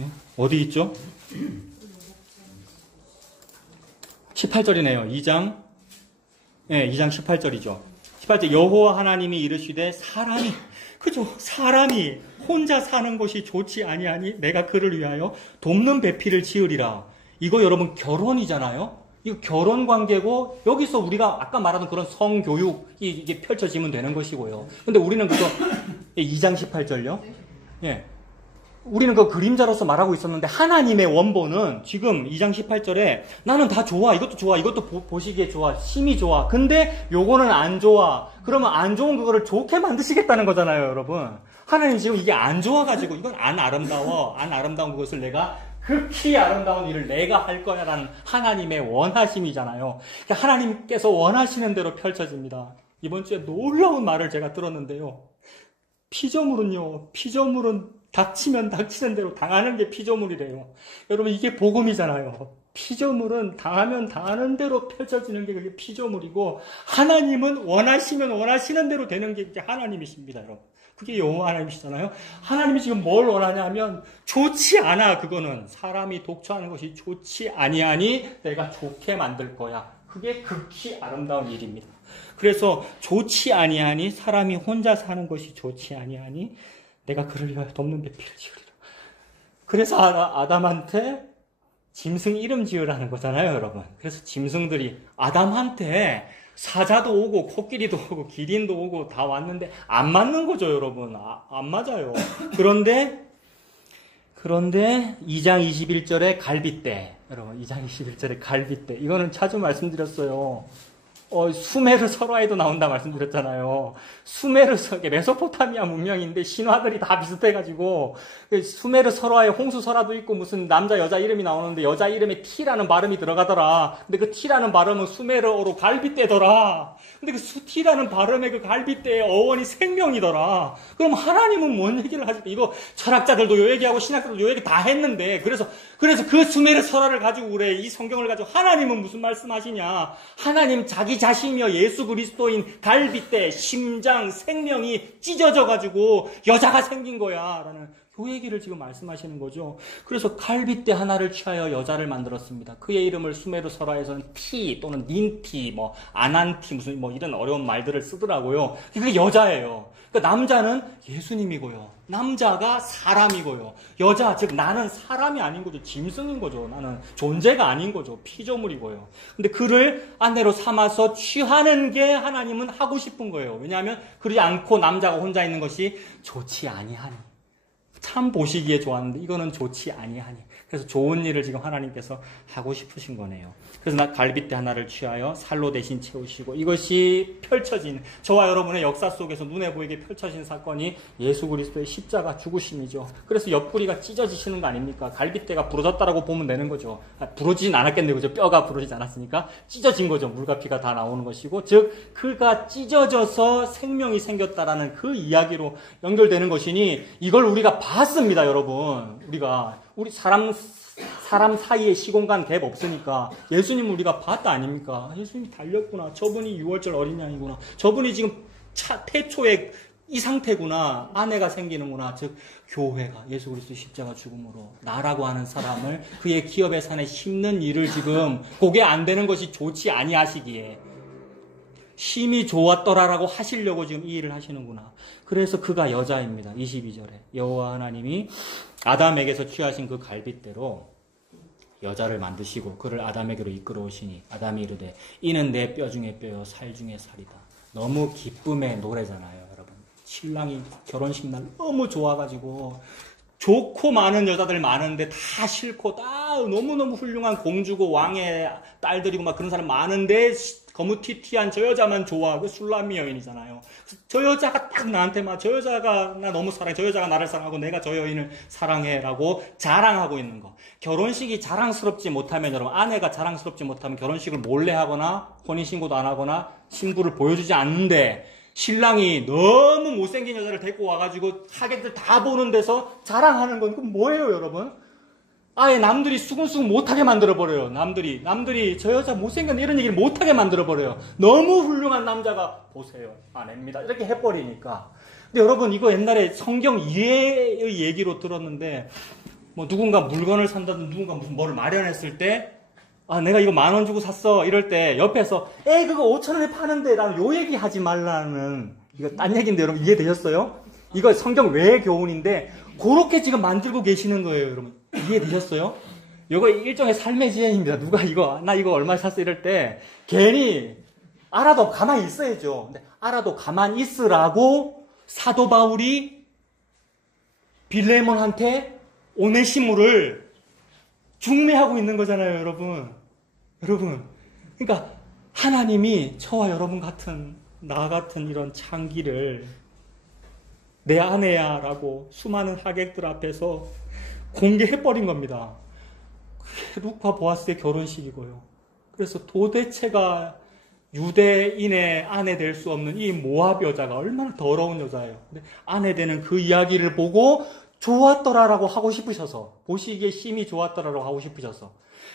예? 어디 있죠? 18절이네요. 2장 18절이죠. 18절 여호와 하나님이 이르시되 사람이 혼자 사는 것이 좋지 아니하니 내가 그를 위하여 돕는 배필을 지으리라. 이거 여러분 결혼이잖아요. 이거 결혼 관계고 여기서 우리가 아까 말하던 그런 성교육이 이게 펼쳐지면 되는 것이고요. 근데 우리는 그거 2장 18절요. 예. 우리는 그 그림자로서 말하고 있었는데 하나님의 원본은 지금 2장 18절에 나는 다 좋아. 이것도 좋아. 이것도 보시기에 좋아. 심히 좋아. 근데 요거는 안 좋아. 그러면 안 좋은 그거를 좋게 만드시겠다는 거잖아요, 여러분. 하나님 지금 이게 안 좋아가지고 이건 안 아름다워. 안 아름다운 그것을 내가 극히 아름다운 일을 내가 할 거야라는 하나님의 원하심이잖아요. 그러니까 하나님께서 원하시는 대로 펼쳐집니다. 이번 주에 놀라운 말을 제가 들었는데요. 피조물은 닥치면 닥치는 대로 당하는 게 피조물이래요. 여러분 이게 복음이잖아요. 피조물은 당하면 당하는 대로 펼쳐지는 게 그게 피조물이고 하나님은 원하시면 원하시는 대로 되는 게 하나님이십니다, 여러분. 그게 여호와 하나님이시잖아요. 하나님이 지금 뭘 원하냐면 좋지 않아. 그거는 사람이 독처하는 것이 좋지 아니하니 내가 좋게 만들 거야. 그게 극히 아름다운 일입니다. 그래서 좋지 아니하니 사람이 혼자 사는 것이 좋지 아니하니 내가 그를 위하여 돕는 데 피를 지으리라. 그래서 아담한테 짐승 이름 지으라는 거잖아요, 여러분. 그래서 짐승들이 아담한테 사자도 오고 코끼리도 오고 기린도 오고 다 왔는데 안 맞는 거죠, 여러분. 안 맞아요. 그런데 2장 21절에 갈빗대. 여러분 2장 21절에 갈빗대. 이거는 자주 말씀드렸어요. 수메르 설화에도 나온다 말씀드렸잖아요. 수메르 메소포타미아 문명인데 신화들이 다 비슷해가지고 수메르 설화에 홍수 설화도 있고 무슨 남자 여자 이름이 나오는데 여자 이름에 T라는 발음이 들어가더라. 근데 그 T라는 발음은 수메르어로 갈빗대더라. 근데 그 T라는 발음의 그 갈빗대의 어원이 생명이더라. 그럼 하나님은 뭔 얘기를 하실까? 이거 철학자들도 요 얘기하고 신학자들도 요 얘기 다 했는데 그래서 그 수메르 설화를 가지고 그래 이 성경을 가지고 하나님은 무슨 말씀하시냐? 하나님 자기 자신이여 예수 그리스도인 갈빗대 심장 생명이 찢어져가지고 여자가 생긴 거야 라는 그 얘기를 지금 말씀하시는 거죠. 그래서 갈빗대 하나를 취하여 여자를 만들었습니다. 그의 이름을 수메르 설화에서는 티 또는 닌티 아난티 무슨 이런 어려운 말들을 쓰더라고요. 그게 여자예요. 그러니까 남자는 예수님이고요. 남자가 사람이고요. 여자, 즉 나는 사람이 아닌 거죠. 짐승인 거죠. 나는 존재가 아닌 거죠. 피조물이고요. 근데 그를 아내로 삼아서 취하는 게 하나님은 하고 싶은 거예요. 왜냐하면 그러지 않고 남자가 혼자 있는 것이 좋지 아니하니. 참 보시기에 좋았는데 이거는 좋지 아니하니. 그래서 좋은 일을 지금 하나님께서 하고 싶으신 거네요. 그래서 갈빗대 하나를 취하여 살로 대신 채우시고 이것이 펼쳐진 저와 여러분의 역사 속에서 눈에 보이게 펼쳐진 사건이 예수 그리스도의 십자가 죽으심이죠. 그래서 옆구리가 찢어지시는 거 아닙니까? 갈빗대가 부러졌다라고 보면 되는 거죠. 부러지진 않았겠네요. 그죠? 뼈가 부러지지 않았으니까 찢어진 거죠. 물과 피가 다 나오는 것이고 즉 그가 찢어져서 생명이 생겼다라는 그 이야기로 연결되는 것이니 이걸 우리가 봤습니다, 여러분. 우리 사람 사이에 시공간 갭 없으니까 예수님 우리가 봤다 아닙니까? 예수님이 달렸구나. 저분이 6월절 어린 양이구나. 저분이 지금 태초에 이 상태구나. 아내가 생기는구나. 즉 교회가 예수 그리스도 십자가 죽음으로 나라고 하는 사람을 그의 기업의 산에 심는 일을 지금 그게 안 되는 것이 좋지 아니하시기에 심히 좋았더라라고 하시려고 지금 이 일을 하시는구나. 그래서 그가 여자입니다. 22절에 여호와 하나님이 아담에게서 취하신 그 갈빗대로 여자를 만드시고 그를 아담에게로 이끌어 오시니 아담이 이르되 이는 내 뼈 중에 뼈요 살 중에 살이다. 너무 기쁨의 노래잖아요, 여러분. 신랑이 결혼식 날 너무 좋아가지고 좋고 많은 여자들 많은데 다 싫고 다 너무너무 훌륭한 공주고 왕의 딸들이고 막 그런 사람 많은데 거무튀튀한 저 여자만 좋아하고 술람미 여인이잖아요. 저 여자가 딱 나한테 저 여자가 나 너무 사랑해. 저 여자가 나를 사랑하고 내가 저 여인을 사랑해라고 자랑하고 있는 거. 결혼식이 자랑스럽지 못하면 여러분 아내가 자랑스럽지 못하면 결혼식을 몰래 하거나 혼인신고도 안 하거나 신부를 보여주지 않는데 신랑이 너무 못생긴 여자를 데리고 와가지고 하객들 다 보는 데서 자랑하는 건 그건 뭐예요, 여러분? 아예 남들이 수근수근 못하게 만들어버려요. 남들이 저 여자 못생겼네 이런 얘기를 못하게 만들어버려요. 너무 훌륭한 남자가 보세요. 아냅니다. 이렇게 해버리니까. 근데 여러분 이거 옛날에 성경 이해의 얘기로 들었는데 누군가 물건을 산다든 누군가 무슨 뭐를 마련했을 때 내가 이거 10,000원 주고 샀어. 이럴 때 옆에서 그거 5,000원에 파는데 라는 요 얘기 하지 말라는 이거 딴 얘기인데 여러분 이해되셨어요? 이거 성경 외의 교훈인데 그렇게 지금 만들고 계시는 거예요, 여러분. 이해되셨어요? 이거 일종의 삶의 지혜입니다. 누가 나 이거 얼마 샀어 이럴 때 괜히 알아도 가만히 있어야죠. 근데 알아도 가만히 있으라고 사도 바울이 빌레몬한테 오네시모를 중매하고 있는 거잖아요, 여러분. 그러니까 하나님이 저와 여러분 같은, 나 같은 이런 창기를 내 아내야라고 수많은 하객들 앞에서 공개해버린 겁니다. 그게 룻과 보아스의 결혼식이고요. 그래서 도대체가 유대인의 아내 될 수 없는 이 모압 여자가 얼마나 더러운 여자예요. 근데 아내 되는 그 이야기를 보고 좋았더라라고 하고 싶으셔서, 보시기에 심히 좋았더라라고 하고 싶으셔서,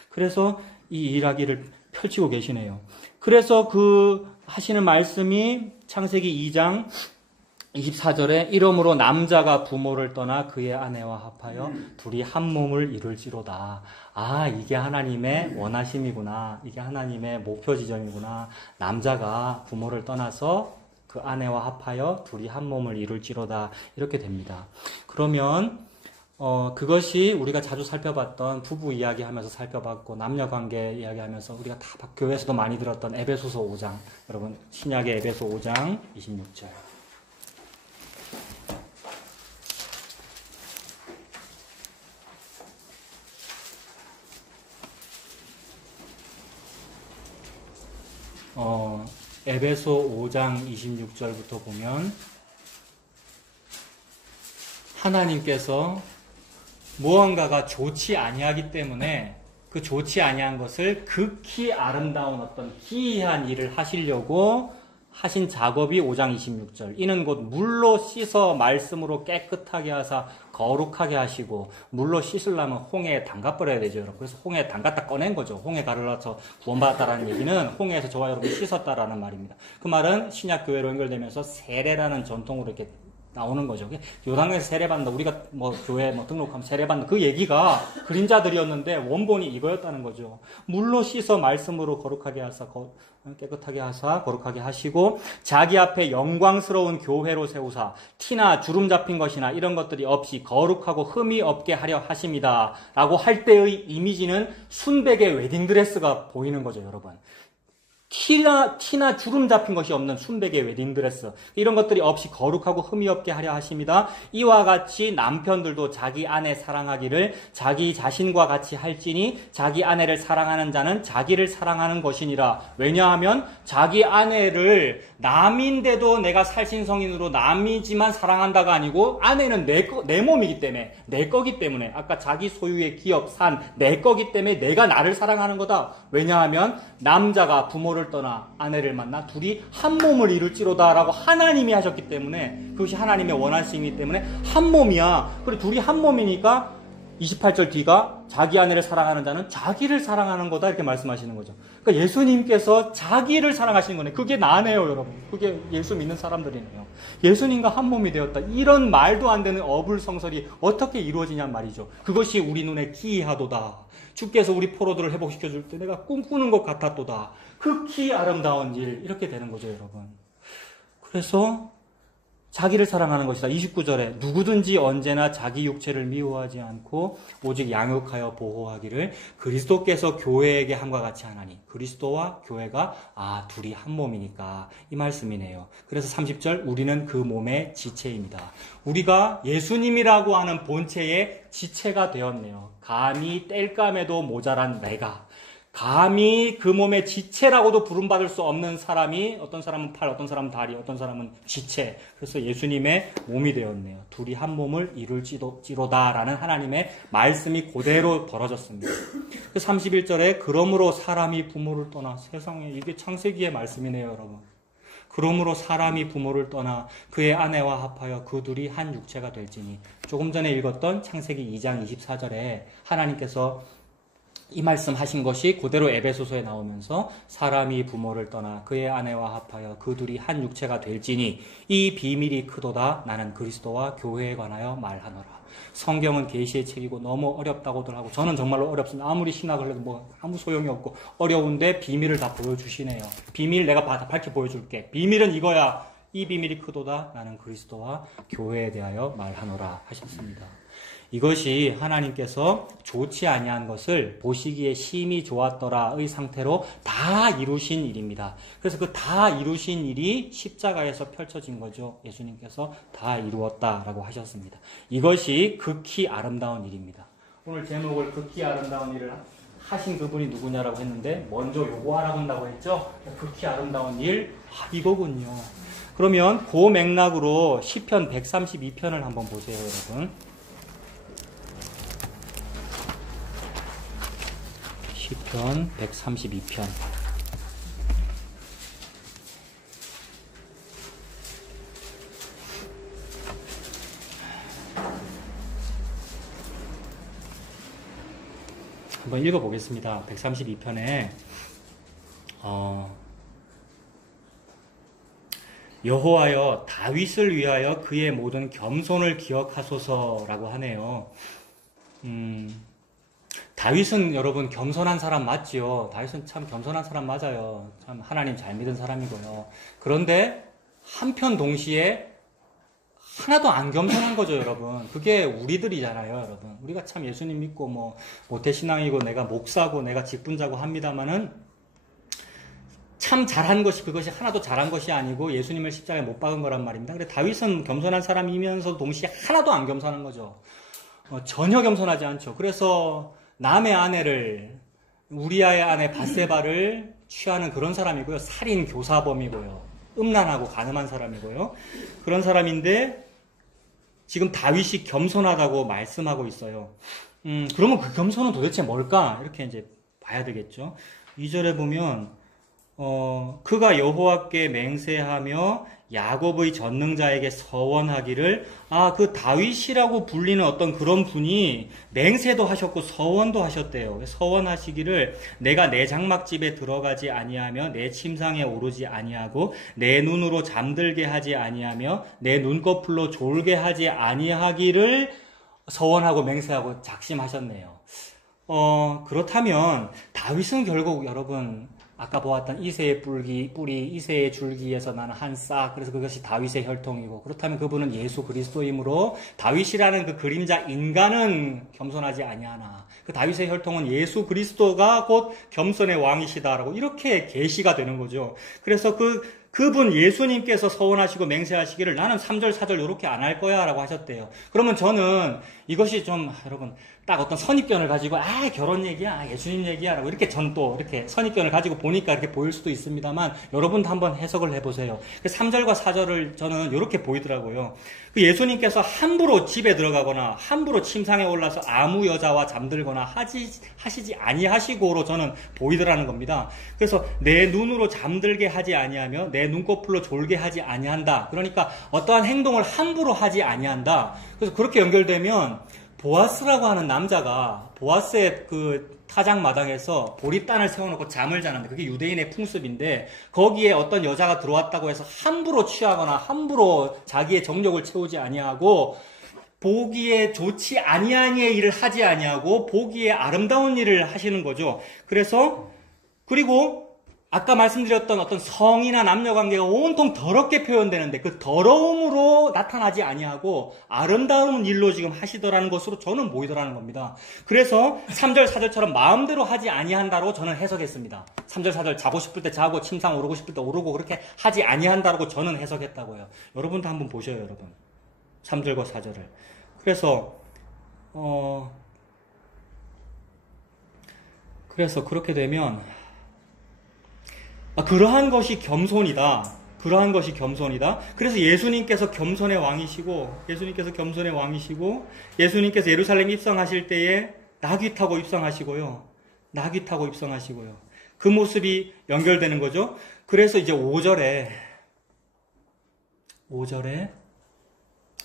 그래서 이 이야기를 펼치고 계시네요. 그래서 그 하시는 말씀이 창세기 2장 24절에 이러므로 남자가 부모를 떠나 그의 아내와 합하여 둘이 한 몸을 이룰지로다. 아, 이게 하나님의 원하심이구나. 이게 하나님의 목표 지점이구나. 남자가 부모를 떠나서 그 아내와 합하여 둘이 한 몸을 이룰지로다. 이렇게 됩니다. 그러면 그것이 우리가 자주 살펴봤던 부부 이야기하면서 살펴봤고 남녀관계 이야기하면서 우리가 다 교회에서도 많이 들었던 에베소서 5장, 여러분 신약의 에베소 5장 26절. 에베소 5장 26절부터 보면 하나님께서 무언가가 좋지 아니하기 때문에 그 좋지 아니한 것을 극히 아름다운 어떤 기이한 일을 하시려고 하신 작업이 5장 26절. 이는 곧 물로 씻어 말씀으로 깨끗하게 하사 거룩하게 하시고, 물로 씻으려면 홍해에 담가버려야 되죠, 여러분. 그래서 홍해에 담갔다 꺼낸 거죠. 홍해 가르러서 구원받았다라는 얘기는 홍해에서 저와 여러분이 씻었다라는 말입니다. 그 말은 신약교회로 연결되면서 세례라는 전통으로 이렇게 나오는 거죠. 요단강에서 세례받는다. 우리가 교회 등록하면 세례받는 그 얘기가 그림자들이었는데 원본이 이거였다는 거죠. 물로 씻어 말씀으로 거룩하게 하사 깨끗하게 하사 거룩하게 하시고 자기 앞에 영광스러운 교회로 세우사 티나 주름 잡힌 것이나 이런 것들이 없이 거룩하고 흠이 없게 하려 하십니다. 라고 할 때의 이미지는 순백의 웨딩드레스가 보이는 거죠, 여러분. 티나 주름 잡힌 것이 없는 순백의 웨딩드레스, 이런 것들이 없이 거룩하고 흠이 없게 하려 하십니다. 이와 같이 남편들도 자기 아내 사랑하기를 자기 자신과 같이 할지니 자기 아내를 사랑하는 자는 자기를 사랑하는 것이니라. 왜냐하면 자기 아내를 남인데도 내가 살신성인으로 남이지만 사랑한다가 아니고 아내는 내 몸이기 때문에, 내 거기 때문에, 아까 자기 소유의 기업, 산, 내 거기 때문에 내가 나를 사랑하는 거다. 왜냐하면 남자가 부모를 떠나 아내를 만나 둘이 한 몸을 이룰지로다라고 하나님이 하셨기 때문에, 그것이 하나님의 원하심이기 때문에 한 몸이야. 그래, 둘이 한 몸이니까 28절 뒤가 자기 아내를 사랑하는 자는 자기를 사랑하는 거다, 이렇게 말씀하시는 거죠. 그러니까 예수님께서 자기를 사랑하시는 거네. 그게 나네요, 여러분. 그게 예수 믿는 사람들이네요. 예수님과 한 몸이 되었다. 이런 말도 안 되는 어불성설이 어떻게 이루어지냔 말이죠. 그것이 우리 눈에 기이하도다. 주께서 우리 포로들을 회복시켜줄 때 내가 꿈꾸는 것 같았도다. 극히 아름다운 일, 이렇게 되는 거죠, 여러분. 그래서 자기를 사랑하는 것이다. 29절에 누구든지 언제나 자기 육체를 미워하지 않고 오직 양육하여 보호하기를 그리스도께서 교회에게 함과 같이 하나니. 그리스도와 교회가 둘이 한 몸이니까 이 말씀이네요. 그래서 30절 우리는 그 몸의 지체입니다. 우리가 예수님이라고 하는 본체의 지체가 되었네요. 감히 땔감에도 모자란 내가, 감히 그 몸의 지체라고도 부름받을 수 없는 사람이, 어떤 사람은 팔, 어떤 사람은 다리, 어떤 사람은 지체. 그래서 예수님의 몸이 되었네요. 둘이 한 몸을 이룰지로다라는 하나님의 말씀이 그대로 벌어졌습니다. 31절에 그러므로 사람이 부모를 떠나, 세상에 이게 창세기의 말씀이네요, 여러분. 그러므로 사람이 부모를 떠나 그의 아내와 합하여 그 둘이 한 육체가 될지니. 조금 전에 읽었던 창세기 2장 24절에 하나님께서 이 말씀 하신 것이 그대로 에베소서에 나오면서 사람이 부모를 떠나 그의 아내와 합하여 그 둘이 한 육체가 될지니 이 비밀이 크도다. 나는 그리스도와 교회에 관하여 말하노라. 성경은 계시의 책이고 너무 어렵다고들 하고, 저는 정말로 어렵습니다. 아무리 신학을 해도 아무 소용이 없고 어려운데 비밀을 다 보여주시네요. 비밀 내가 밝히 보여줄게. 비밀은 이거야. 이 비밀이 크도다. 나는 그리스도와 교회에 대하여 말하노라 하셨습니다. 이것이 하나님께서 좋지 아니한 것을 보시기에 심히 좋았더라의 상태로 다 이루신 일입니다. 그래서 그 다 이루신 일이 십자가에서 펼쳐진 거죠. 예수님께서 다 이루었다라고 하셨습니다. 이것이 극히 아름다운 일입니다. 오늘 제목을 극히 아름다운 일을 하신 그분이 누구냐라고 했는데 먼저 요거 하라고 한다고 했죠. 극히 아름다운 일, 이거군요. 그러면 그 맥락으로 시편 132편을 한번 보세요, 여러분. 시편 132편. 한번 읽어보겠습니다. 132편에 여호와여 다윗을 위하여 그의 모든 겸손을 기억하소서라고 하네요. 다윗은 여러분 겸손한 사람 맞지요? 다윗은 참 겸손한 사람 맞아요. 참 하나님 잘 믿은 사람이고요. 그런데 한편 동시에 하나도 안 겸손한 거죠, 여러분. 그게 우리들이잖아요, 여러분. 우리가 참 예수님 믿고 뭐 모태신앙이고 내가 목사고 내가 직분자고 합니다마는 참 잘한 것이 그것이 하나도 잘한 것이 아니고 예수님을 십자가에 못 박은 거란 말입니다. 근데 다윗은 겸손한 사람이면서 동시에 하나도 안 겸손한 거죠. 전혀 겸손하지 않죠. 그래서 남의 아내를 우리아의 아내 밧세바를 취하는 그런 사람이고요. 살인 교사범이고요. 음란하고 간음한 사람이고요. 그런 사람인데 지금 다윗이 겸손하다고 말씀하고 있어요. 그러면 그 겸손은 도대체 뭘까? 이렇게 이제 봐야 되겠죠. 2절에 보면 그가 여호와께 맹세하며 야곱의 전능자에게 서원하기를 그 다윗이라고 불리는 어떤 그런 분이 맹세도 하셨고 서원도 하셨대요. 서원하시기를 내가 내 장막집에 들어가지 아니하며 내 침상에 오르지 아니하고 내 눈으로 잠들게 하지 아니하며 내 눈꺼풀로 졸게 하지 아니하기를 서원하고 맹세하고 작심하셨네요. 그렇다면 다윗은 결국 여러분 아까 보았던 이새의 뿌리, 이새의 줄기에서 나는 한 싹, 그래서 그것이 다윗의 혈통이고, 그렇다면 그분은 예수 그리스도이므로 다윗이라는 그 그림자 인간은 겸손하지 아니하나. 그 다윗의 혈통은 예수 그리스도가 곧 겸손의 왕이시다라고 이렇게 계시가 되는 거죠. 그래서 그분 예수님께서 서원하시고 맹세하시기를 나는 3절, 4절 이렇게 안 할 거야 라고 하셨대요. 그러면 저는 이것이 좀 여러분 딱 어떤 선입견을 가지고 결혼 얘기야, 예수님 얘기야 라고 이렇게 전 또 이렇게 선입견을 가지고 보니까 이렇게 보일 수도 있습니다만 여러분도 한번 해석을 해보세요. 3절과 4절을 저는 이렇게 보이더라고요. 그 예수님께서 함부로 집에 들어가거나 함부로 침상에 올라서 아무 여자와 잠들거나 하시지 아니하시고로 저는 보이더라는 겁니다. 그래서 내 눈으로 잠들게 하지 아니하며 내 눈꺼풀로 졸게 하지 아니한다. 그러니까 어떠한 행동을 함부로 하지 아니한다. 그래서 그렇게 연결되면 보아스라고 하는 남자가 보아스의 그 타작 마당에서 보리단을 세워놓고 잠을 자는데 그게 유대인의 풍습인데 거기에 어떤 여자가 들어왔다고 해서 함부로 취하거나 함부로 자기의 정욕을 채우지 아니하고 보기에 좋지 아니한 일을 하지 아니하고 보기에 아름다운 일을 하시는 거죠. 그리고 아까 말씀드렸던 어떤 성이나 남녀관계가 온통 더럽게 표현되는데 그 더러움으로 나타나지 아니하고 아름다운 일로 지금 하시더라는 것으로 저는 보이더라는 겁니다. 그래서 3절, 4절처럼 마음대로 하지 아니한다고 저는 해석했습니다. 3절, 4절 자고 싶을 때 자고 침상 오르고 싶을 때 오르고 그렇게 하지 아니한다고 저는 해석했다고요. 여러분도 한번 보셔요, 여러분. 3절과 4절을. 그래서 그렇게 되면 그러한 것이 겸손이다. 그래서 예수님께서 겸손의 왕이시고, 예수님께서 예루살렘 입성하실 때에 낙이 타고 입성하시고요. 그 모습이 연결되는 거죠. 그래서 이제 5절에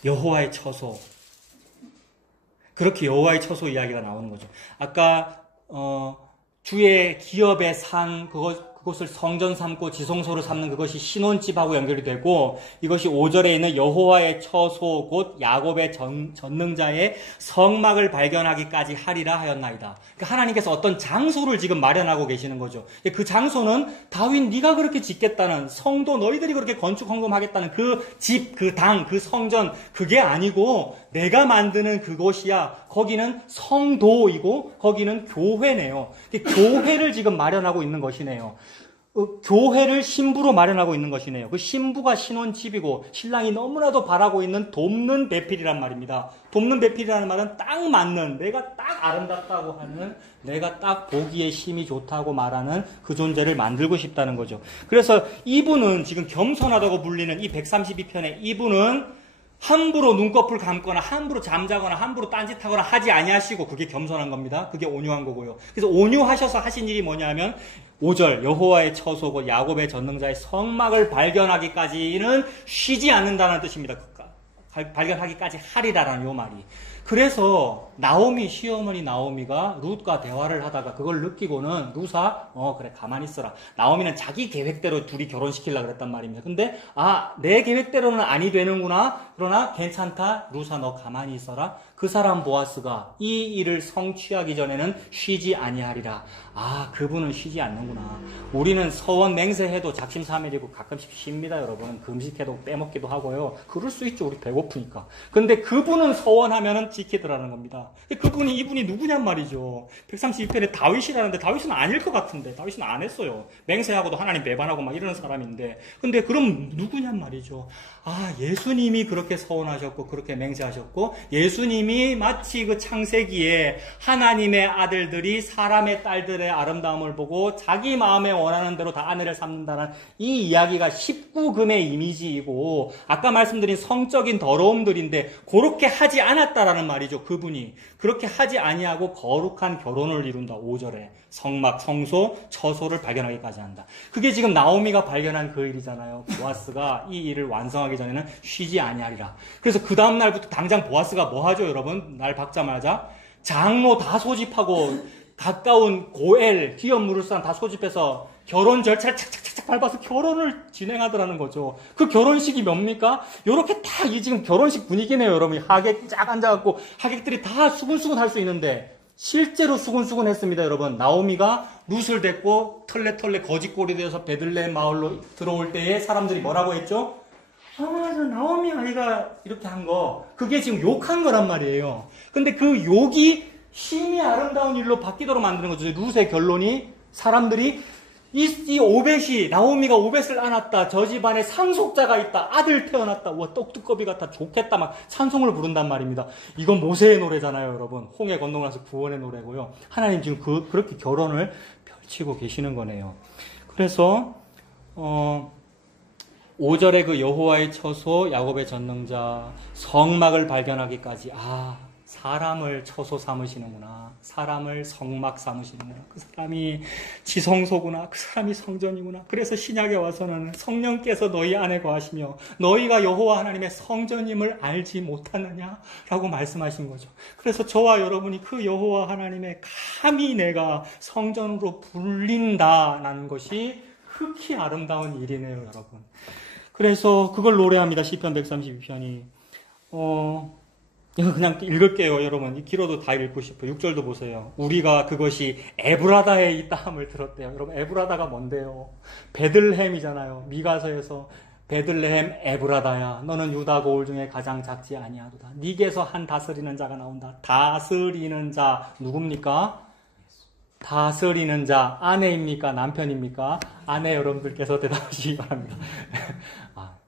여호와의 처소. 그렇게 여호와의 처소 이야기가 나오는 거죠. 아까 주의 기업의 산 그것을 성전 삼고 지성소로 삼는 그것이 신혼집하고 연결이 되고 이것이 5절에 있는 여호와의 처소 곧 야곱의 전능자의 성막을 발견하기까지 하리라 하였나이다. 그러니까 하나님께서 어떤 장소를 지금 마련하고 계시는 거죠. 그 장소는 다윗 네가 그렇게 짓겠다는 성도 너희들이 그렇게 건축 헌금하겠다는 그 집, 그 당, 그 성전 그게 아니고 내가 만드는 그곳이야. 거기는 성도이고 거기는 교회네요. 교회를 지금 마련하고 있는 것이네요. 교회를 신부로 마련하고 있는 것이네요. 그 신부가 신혼집이고 신랑이 너무나도 바라고 있는 돕는 배필이란 말입니다. 돕는 배필이라는 말은 딱 맞는, 내가 딱 아름답다고 하는, 내가 딱 보기에 힘이 좋다고 말하는 그 존재를 만들고 싶다는 거죠. 그래서 이분은 지금 겸손하다고 불리는 이 132편의 이분은 함부로 눈꺼풀 감거나 함부로 잠자거나 함부로 딴짓하거나 하지 아니하시고, 그게 겸손한 겁니다. 그게 온유한 거고요. 그래서 온유하셔서 하신 일이 뭐냐면 5절 여호와의 처소고 야곱의 전능자의 성막을 발견하기까지는 쉬지 않는다는 뜻입니다. 발견하기까지 하리라라는 요 말이. 그래서 나오미, 시어머니 나오미가 룻과 대화를 하다가 그걸 느끼고는 루사, 그래 가만히 있어라. 나오미는 자기 계획대로 둘이 결혼시키려고 그랬단 말입니다. 근데 내 계획대로는 아니 되는구나. 그러나 괜찮다. 루사 너 가만히 있어라. 그 사람 보아스가 이 일을 성취하기 전에는 쉬지 아니하리라. 그분은 쉬지 않는구나. 우리는 서원 맹세해도 작심삼일이고 가끔씩 쉽니다, 여러분. 금식해도 빼먹기도 하고요. 그럴 수 있죠, 우리 배고프니까. 근데 그분은 서원하면은 지키더라는 겁니다. 이분이 누구냔 말이죠. 132편에 다윗이라는데 다윗은 아닐 것 같은데 다윗은 안 했어요. 맹세하고도 하나님 배반하고 막 이러는 사람인데, 근데 그럼 누구냔 말이죠. 예수님이 그렇게 서원하셨고 그렇게 맹세하셨고, 예수님이 마치 그 창세기에 하나님의 아들들이 사람의 딸들의 아름다움을 보고 자기 마음에 원하는 대로 다 아내를 삼는다는 이 이야기가 19금의 이미지이고, 아까 말씀드린 성적인 더러움들인데 그렇게 하지 않았다라는 말이죠. 그분이 그렇게 하지 아니하고 거룩한 결혼을 이룬다. 5절에 성막, 성소, 처소를 발견하기까지 한다. 그게 지금 나오미가 발견한 그 일이잖아요. 보아스가 이 일을 완성하기 전에는 쉬지 아니하리라. 그래서 그 다음 날부터 당장 보아스가 뭐 하죠, 여러분? 날 박자마자 장로 다 소집하고 가까운 고엘, 기업 물을 사람 다 소집해서 결혼 절차를 착착착착 밟아서 결혼을 진행하더라는 거죠. 그 결혼식이 뭡니까? 요렇게 딱 지금 결혼식 분위기네요, 여러분. 하객 쫙 앉아갖고 하객들이 다 수근수근 할 수 있는데 실제로 수근수근 했습니다, 여러분. 나오미가 룻을 데리고 털레털레 거짓골이 되어서 베들레헴 마을로 들어올 때에 사람들이 뭐라고 했죠? 저 나오미 아이가 이렇게 한 거, 그게 지금 욕한 거란 말이에요. 근데 그 욕이 힘이 아름다운 일로 바뀌도록 만드는 거죠. 룻의 결론이 사람들이 이 오벳이, 나오미가 오벳을 안았다. 저 집안에 상속자가 있다. 아들 태어났다. 와, 떡두꺼비 같아. 좋겠다. 막 찬송을 부른단 말입니다. 이건 모세의 노래잖아요, 여러분. 홍해 건너고 나서 구원의 노래고요. 하나님 지금 그렇게 결혼을 펼치고 계시는 거네요. 그래서 5절에 그 여호와의 처소, 야곱의 전능자, 성막을 발견하기까지, 사람을 처소 삼으시는구나. 사람을 성막 삼으시는구나. 그 사람이 지성소구나. 그 사람이 성전이구나. 그래서 신약에 와서는 성령께서 너희 안에 거하시며 너희가 여호와 하나님의 성전임을 알지 못하느냐? 라고 말씀하신 거죠. 그래서 저와 여러분이 그 여호와 하나님의 감히 내가 성전으로 불린다라는 것이 흑히 아름다운 일이네요, 여러분. 그래서 그걸 노래합니다. 시편 132편이. 이거 그냥 읽을게요, 여러분. 길어도 다 읽고 싶어요. 6절도 보세요. 우리가 그것이 에브라다에 있다함을 들었대요. 여러분, 에브라다가 뭔데요? 베들레헴이잖아요. 미가서에서 베들레헴 에브라다야. 너는 유다 고을 중에 가장 작지 아니하도다. 네게서 한 다스리는 자가 나온다. 다스리는 자 누굽니까? 다스리는 자 아내입니까? 남편입니까? 아내 여러분들께서 대답하시기 바랍니다.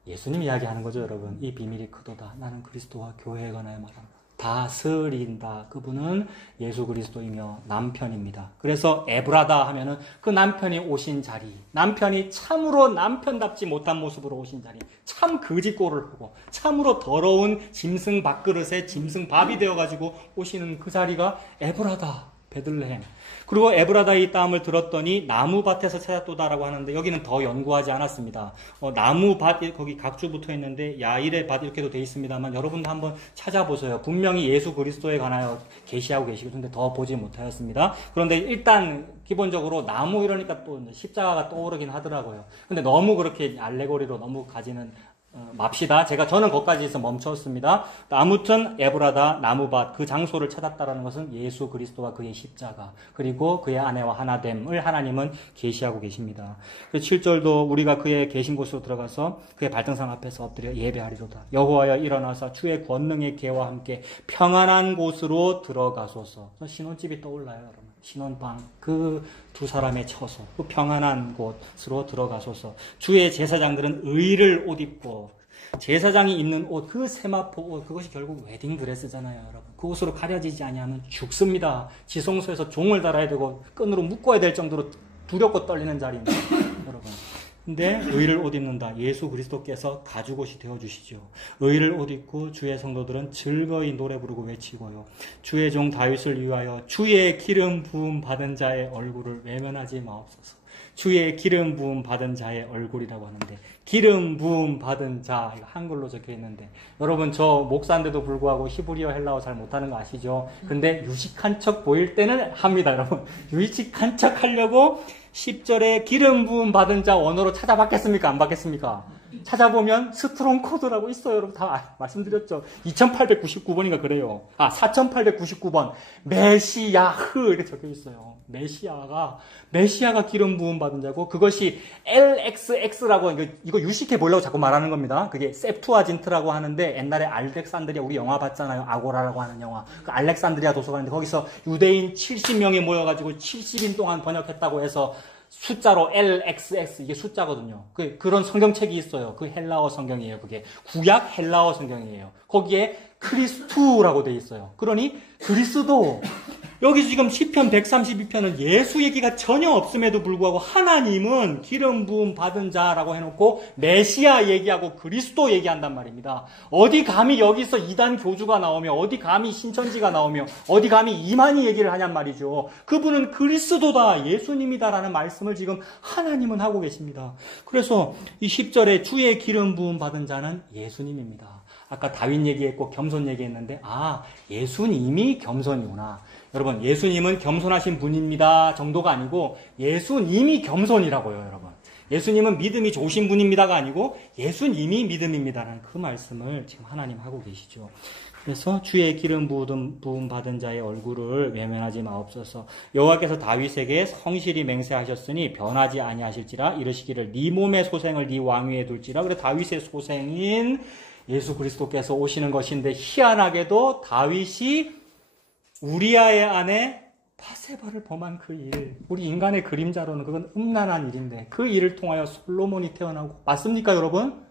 예수님 이야기하는 거죠, 여러분. 이 비밀이 크도다. 나는 그리스도와 교회에 관하여 말한다. 다스린다. 그분은 예수 그리스도이며 남편입니다. 그래서 에브라다 하면은 그 남편이 오신 자리, 남편이 참으로 남편답지 못한 모습으로 오신 자리, 참 거짓골을 하고 참으로 더러운 짐승 밥그릇에 짐승 밥이 되어가지고 오시는 그 자리가 에브라다, 베들레헴. 그리고 에브라다에 있다함을 들었더니 나무밭에서 찾았도다라고 하는데, 여기는 더 연구하지 않았습니다. 나무밭, 거기 각주 붙어 있는데 야일의 밭 이렇게도 돼 있습니다만, 여러분도 한번 찾아보세요. 분명히 예수 그리스도에 관하여 계시하고 계시는데 더 보지 못하였습니다. 그런데 일단 기본적으로 나무 이러니까 또 십자가가 떠오르긴 하더라고요. 근데 너무 그렇게 알레고리로 너무 가지는 맙시다. 저는 거기까지에서 멈췄습니다. 아무튼 에브라다 나무밭 그 장소를 찾았다라는 것은 예수 그리스도와 그의 십자가 그리고 그의 아내와 하나됨을 하나님은 계시하고 계십니다. 그 7절도 우리가 그의 계신 곳으로 들어가서 그의 발등상 앞에서 엎드려 예배하리로다. 여호와여 일어나서 주의 권능의 개와 함께 평안한 곳으로 들어가소서. 신혼집이 떠올라요, 여러분. 신혼방 그 두 사람의 처소 그 평안한 곳으로 들어가소서. 주의 제사장들은 의를 옷 입고 제사장이 입는 옷 그 세마포 옷 그것이 결국 웨딩드레스잖아요, 여러분. 그 옷으로 가려지지 아니하면 죽습니다. 지성소에서 종을 달아야 되고 끈으로 묶어야 될 정도로 두렵고 떨리는 자리입니다, 여러분. 근데 의를 옷 입는다. 예수 그리스도께서 가죽옷이 되어주시죠. 의를 옷 입고 주의 성도들은 즐거이 노래 부르고 외치고요. 주의 종 다윗을 위하여 주의 기름 부음 받은 자의 얼굴을 외면하지 마옵소서. 주의 기름 부음 받은 자의 얼굴이라고 하는데 기름 부음 받은 자 이거 한글로 적혀 있는데 여러분 저 목사인데도 불구하고 히브리어 헬라어 잘 못하는 거 아시죠? 근데 유식한 척 보일 때는 합니다, 여러분. 유식한 척 하려고 10절에 기름 부음 받은 자 원어로 찾아봤겠습니까? 안 봤겠습니까? 찾아보면 스트롱 코드라고 있어요. 여러분 다 말씀드렸죠. 2899번인가 그래요. 4899번. 메시야흐 이렇게 적혀 있어요. 메시아가 기름 부음 받은 자고 그것이 LXX라고 이거 유식해 보려고 자꾸 말하는 겁니다. 그게 셉투아진트라고 하는데 옛날에 알렉산드리아 우리 영화 봤잖아요. 아고라라고 하는 영화. 그 알렉산드리아 도서관인데 거기서 유대인 70명이 모여가지고 70인 동안 번역했다고 해서 숫자로 LXX 이게 숫자거든요. 그런 성경책이 있어요. 그 헬라어 성경이에요. 그게 구약 헬라어 성경이에요. 거기에 크리스투라고 돼 있어요. 그러니 그리스도 여기 지금 시편 132편은 예수 얘기가 전혀 없음에도 불구하고 하나님은 기름 부음 받은 자라고 해놓고 메시아 얘기하고 그리스도 얘기한단 말입니다. 어디 감히 여기서 이단 교주가 나오며 어디 감히 신천지가 나오며 어디 감히 이만희 얘기를 하냔 말이죠. 그분은 그리스도다 예수님이다라는 말씀을 지금 하나님은 하고 계십니다. 그래서 이 10절에 주의 기름 부음 받은 자는 예수님입니다. 아까 다윗 얘기했고 겸손 얘기했는데 예수님이 겸손이구나. 여러분 예수님은 겸손하신 분입니다 정도가 아니고 예수님이 겸손이라고요, 여러분. 예수님은 믿음이 좋으신 분입니다가 아니고 예수님이 믿음입니다라는 그 말씀을 지금 하나님 하고 계시죠. 그래서 주의 기름 부음 받은 자의 얼굴을 외면하지 마옵소서. 여호와께서 다윗에게 성실히 맹세하셨으니 변하지 아니하실지라 이르시기를 네 몸의 소생을 네 왕위에 둘지라. 그래 다윗의 소생인 예수 그리스도께서 오시는 것인데 희한하게도 다윗이 우리아의 아내 바세바를 범한 그 일, 우리 인간의 그림자로는 그건 음란한 일인데 그 일을 통하여 솔로몬이 태어나고 맞습니까, 여러분?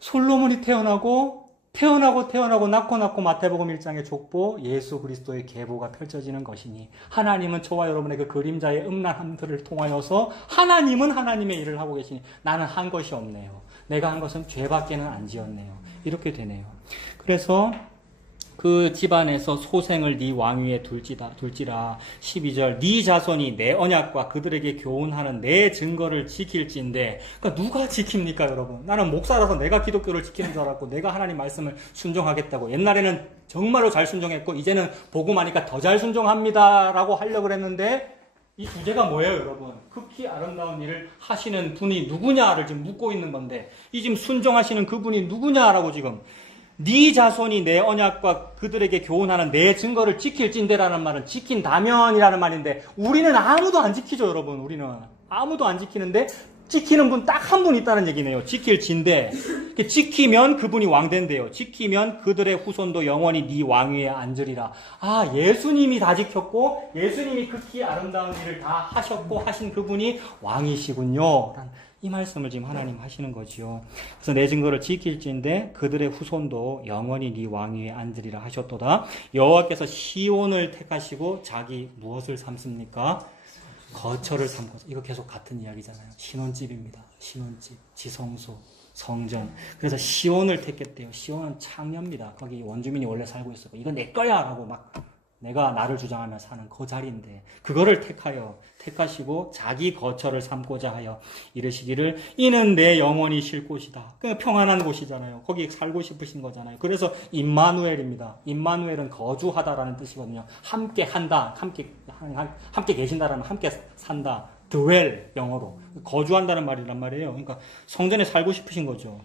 솔로몬이 태어나고 낳고 마태복음 1장의 족보 예수 그리스도의 계보가 펼쳐지는 것이니 하나님은 저와 여러분의 그 그림자의 음란함들을 통하여서 하나님은 하나님의 일을 하고 계시니 나는 한 것이 없네요. 내가 한 것은 죄밖에는 안 지었네요. 이렇게 되네요. 그래서 그 집안에서 소생을 네 왕위에 둘지라. 12절 네 자손이 내 언약과 그들에게 교훈하는 내 증거를 지킬진데 그러니까 누가 지킵니까, 여러분? 나는 목사라서 내가 기독교를 지키는 줄 알았고 내가 하나님 말씀을 순종하겠다고. 옛날에는 정말로 잘 순종했고 이제는 복음하니까 더 잘 순종합니다라고 하려고 그랬는데 이 주제가 뭐예요, 여러분? 극히 아름다운 일을 하시는 분이 누구냐를 지금 묻고 있는 건데 이 지금 순종하시는 그분이 누구냐라고 지금 네 자손이 내 언약과 그들에게 교훈하는 내 증거를 지킬진대라는 말은 지킨다면이라는 말인데 우리는 아무도 안 지키죠, 여러분. 우리는 아무도 안 지키는데 지키는 분 딱 한 분 있다는 얘기네요. 지킬진대. 지키면 그분이 왕 된대요. 지키면 그들의 후손도 영원히 네 왕위에 앉으리라. 예수님이 다 지켰고 예수님이 극히 아름다운 일을 다 하셨고 하신 그분이 왕이시군요. 이 말씀을 지금 하나님 하시는 거지요. 그래서 내 증거를 지킬진대 그들의 후손도 영원히 네 왕위에 앉으리라 하셨도다. 여호와께서 시온을 택하시고 자기 무엇을 삼습니까? 거처를 삼고. 이거 계속 같은 이야기잖아요. 신혼집입니다. 신혼집, 지성소, 성전. 그래서 시온을 택했대요. 시온은 창녀입니다. 거기 원주민이 원래 살고 있었고 이거 내 거야 라고 막 내가 나를 주장하며 사는 그 자리인데 그거를 택하시고 자기 거처를 삼고자 하여 이르시기를 이는 내 영원히 쉴 곳이다. 그냥 평안한 곳이잖아요. 거기 살고 싶으신 거잖아요. 그래서 임마누엘입니다. 임마누엘은 거주하다라는 뜻이거든요. 함께 한다, 함께 계신다라는 함께 산다. 드웰 영어로 거주한다는 말이란 말이에요. 그러니까 성전에 살고 싶으신 거죠.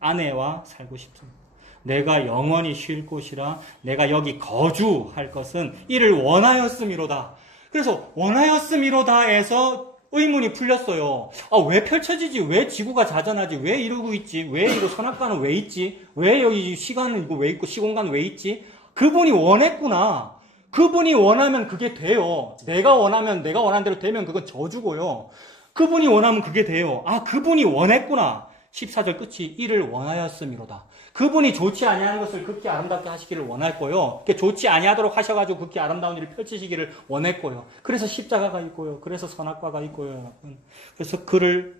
아내와 살고 싶습니다. 내가 영원히 쉴 곳이라 내가 여기 거주할 것은 이를 원하였음이로다. 그래서 원하였음이로다에서 의문이 풀렸어요. 왜 펼쳐지지? 왜 지구가 자전하지? 왜 이러고 있지? 왜 이거 선악과는 왜 있지? 왜 여기 시간은 이거 왜 있고 시공간은 왜 있지? 그분이 원했구나. 그분이 원하면 그게 돼요. 내가 원하면 내가 원하는 대로 되면 그건 저주고요. 그분이 원하면 그게 돼요. 그분이 원했구나. 14절 끝이 이를 원하였음이로다. 그분이 좋지 아니하는 것을 극히 아름답게 하시기를 원했고요. 좋지 아니하도록 하셔가지고 극히 아름다운 일을 펼치시기를 원했고요. 그래서 십자가가 있고요. 그래서 선악과가 있고요, 여러분. 그래서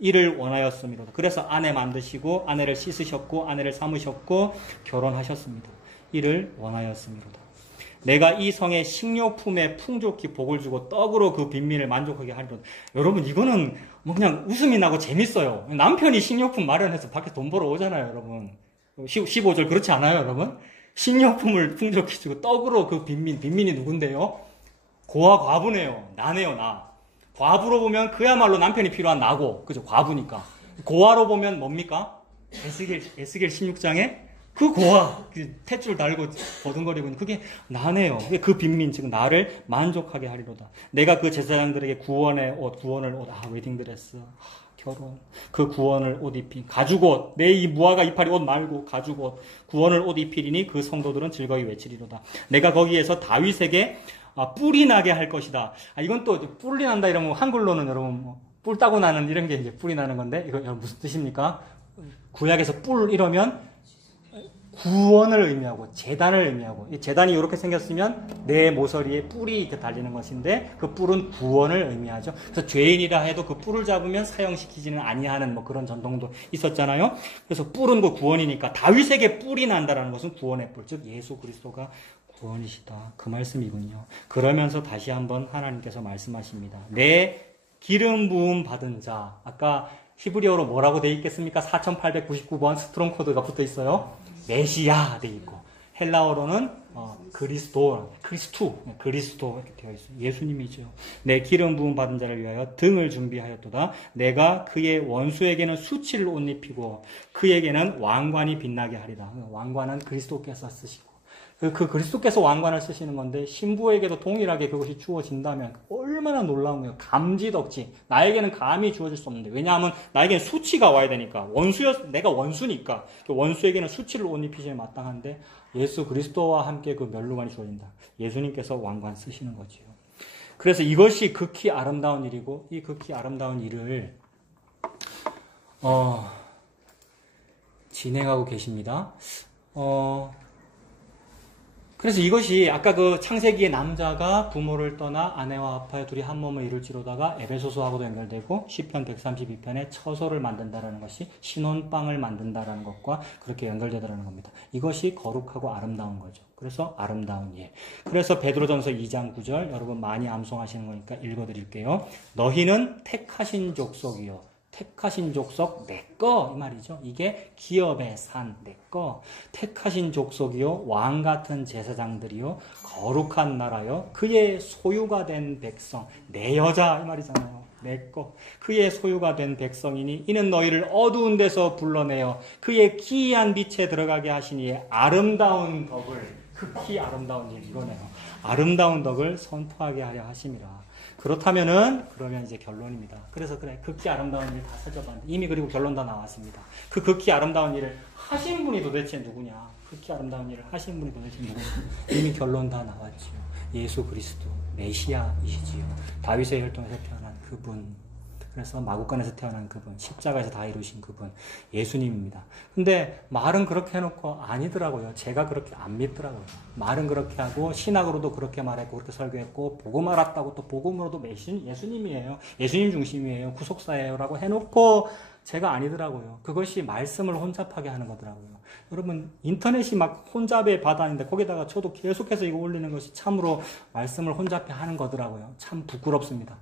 이를 원하였음이로다. 그래서 아내 만드시고 아내를 씻으셨고 아내를 삼으셨고 결혼하셨습니다. 이를 원하였음이로다. 내가 이 성의 식료품에 풍족히 복을 주고 떡으로 그 빈민을 만족하게 하리로다. 여러분, 이거는 그냥 웃음이 나고 재밌어요. 남편이 식료품 마련해서 밖에 돈 벌어 오잖아요, 여러분. 15절 그렇지 않아요, 여러분? 식료품을 풍족히 주고 떡으로 그 빈민이 누군데요? 고아 과부네요. 나네요, 나. 과부로 보면 그야말로 남편이 필요한 나고, 그죠? 과부니까. 고아로 보면 뭡니까? 에스겔 16장에 그 고아, 탯줄 달고 버둥거리고 있는 그게 나네요. 그 빈민, 지금 나를 만족하게 하리로다. 내가 그 제사장들에게 구원을 옷, 웨딩드레스, 결혼, 그 구원을 옷 입힌 가죽옷, 내 이 무화과 이파리 옷 말고 가죽옷, 구원을 옷 입히리니 그 성도들은 즐거이 외치리로다. 내가 거기에서 다윗에게 뿔이 나게 할 것이다. 이건 또 뿔이 난다 이러면 한글로는 여러분 뿔 따고 나는 이런 게 이제 뿔이 나는 건데 이거 무슨 뜻입니까? 구약에서 뿔 이러면 구원을 의미하고 제단을 의미하고, 제단이 이렇게 생겼으면 내 모서리에 뿔이 이렇게 달리는 것인데 그 뿔은 구원을 의미하죠. 그래서 죄인이라 해도 그 뿔을 잡으면 사형시키지는 아니하는 그런 전통도 있었잖아요. 그래서 뿔은 그 구원이니까 다윗에게 뿔이 난다라는 것은 구원의 뿔, 즉 예수 그리스도가 구원이시다, 그 말씀이군요. 그러면서 다시 한번 하나님께서 말씀하십니다. 내 기름 부음 받은 자, 아까 히브리어로 뭐라고 되어 있겠습니까? 4899번 스트롱 코드가 붙어 있어요. 메시아 돼 있고, 헬라어로는 그리스도 이렇게 되어 있어요. 예수님이죠. 내 기름 부음 받은 자를 위하여 등을 준비하였도다. 내가 그의 원수에게는 수치를 옷 입히고 그에게는 왕관이 빛나게 하리라. 왕관은 그리스도께서 쓰시고, 그 그리스도께서 왕관을 쓰시는 건데 신부에게도 동일하게 그것이 주어진다면 얼마나 놀라운 거예요. 감지덕지. 나에게는 감히 주어질 수 없는데, 왜냐하면 나에게는 수치가 와야 되니까. 내가 원수니까 원수에게는 수치를 옷 입히시에 마땅한데 예수 그리스도와 함께 그 면류관이 주어진다. 예수님께서 왕관 쓰시는 거지요. 그래서 이것이 극히 아름다운 일이고, 이 극히 아름다운 일을 진행하고 계십니다. 그래서 이것이 아까 그 창세기의 남자가 부모를 떠나 아내와 합하여 둘이 한 몸을 이룰지로다가 에베소서하고도 연결되고 시편 132편에 처소를 만든다라는 것이 신혼방을 만든다라는 것과 그렇게 연결되더라는 겁니다. 이것이 거룩하고 아름다운 거죠. 그래서 아름다운 일. 그래서 베드로전서 2장 9절 여러분 많이 암송하시는 거니까 읽어드릴게요. 너희는 택하신 족속이요. 택하신 족속 내꺼, 이 말이죠. 이게 기업의 산 내꺼. 택하신 족속이요, 왕 같은 제사장들이요, 거룩한 나라요, 그의 소유가 된 백성, 내 여자, 이 말이잖아요. 내꺼. 그의 소유가 된 백성이니 이는 너희를 어두운 데서 불러내어 그의 기이한 빛에 들어가게 하시니 아름다운 덕을, 극히 아름다운 일 이거네요. 아름다운 덕을 선포하게 하려 하심이라. 그러면 이제 결론입니다. 그래서 극히 아름다운 일 다 살펴봤는데 이미 그리고 결론 다 나왔습니다. 그 극히 아름다운 일을 하신 분이 도대체 누구냐? 극히 아름다운 일을 하신 분이 도대체 누구냐? 이미 결론 다 나왔지요. 예수 그리스도 메시아이시지요. 다윗의 혈통에서 태어난 그분. 그래서 마구간에서 태어난 그분, 십자가에서 다 이루신 그분, 예수님입니다. 근데 말은 그렇게 해놓고 아니더라고요. 제가 그렇게 안 믿더라고요. 말은 그렇게 하고 신학으로도 그렇게 말했고 그렇게 설교했고 복음 알았다고 또 복음으로도 예수님이에요. 예수님 중심이에요. 구속사예요. 라고 해놓고 제가 아니더라고요. 그것이 말씀을 혼잡하게 하는 거더라고요. 여러분 인터넷이 막 혼잡의 바다인데 거기다가 저도 계속해서 이거 올리는 것이 참으로 말씀을 혼잡해 하는 거더라고요. 참 부끄럽습니다.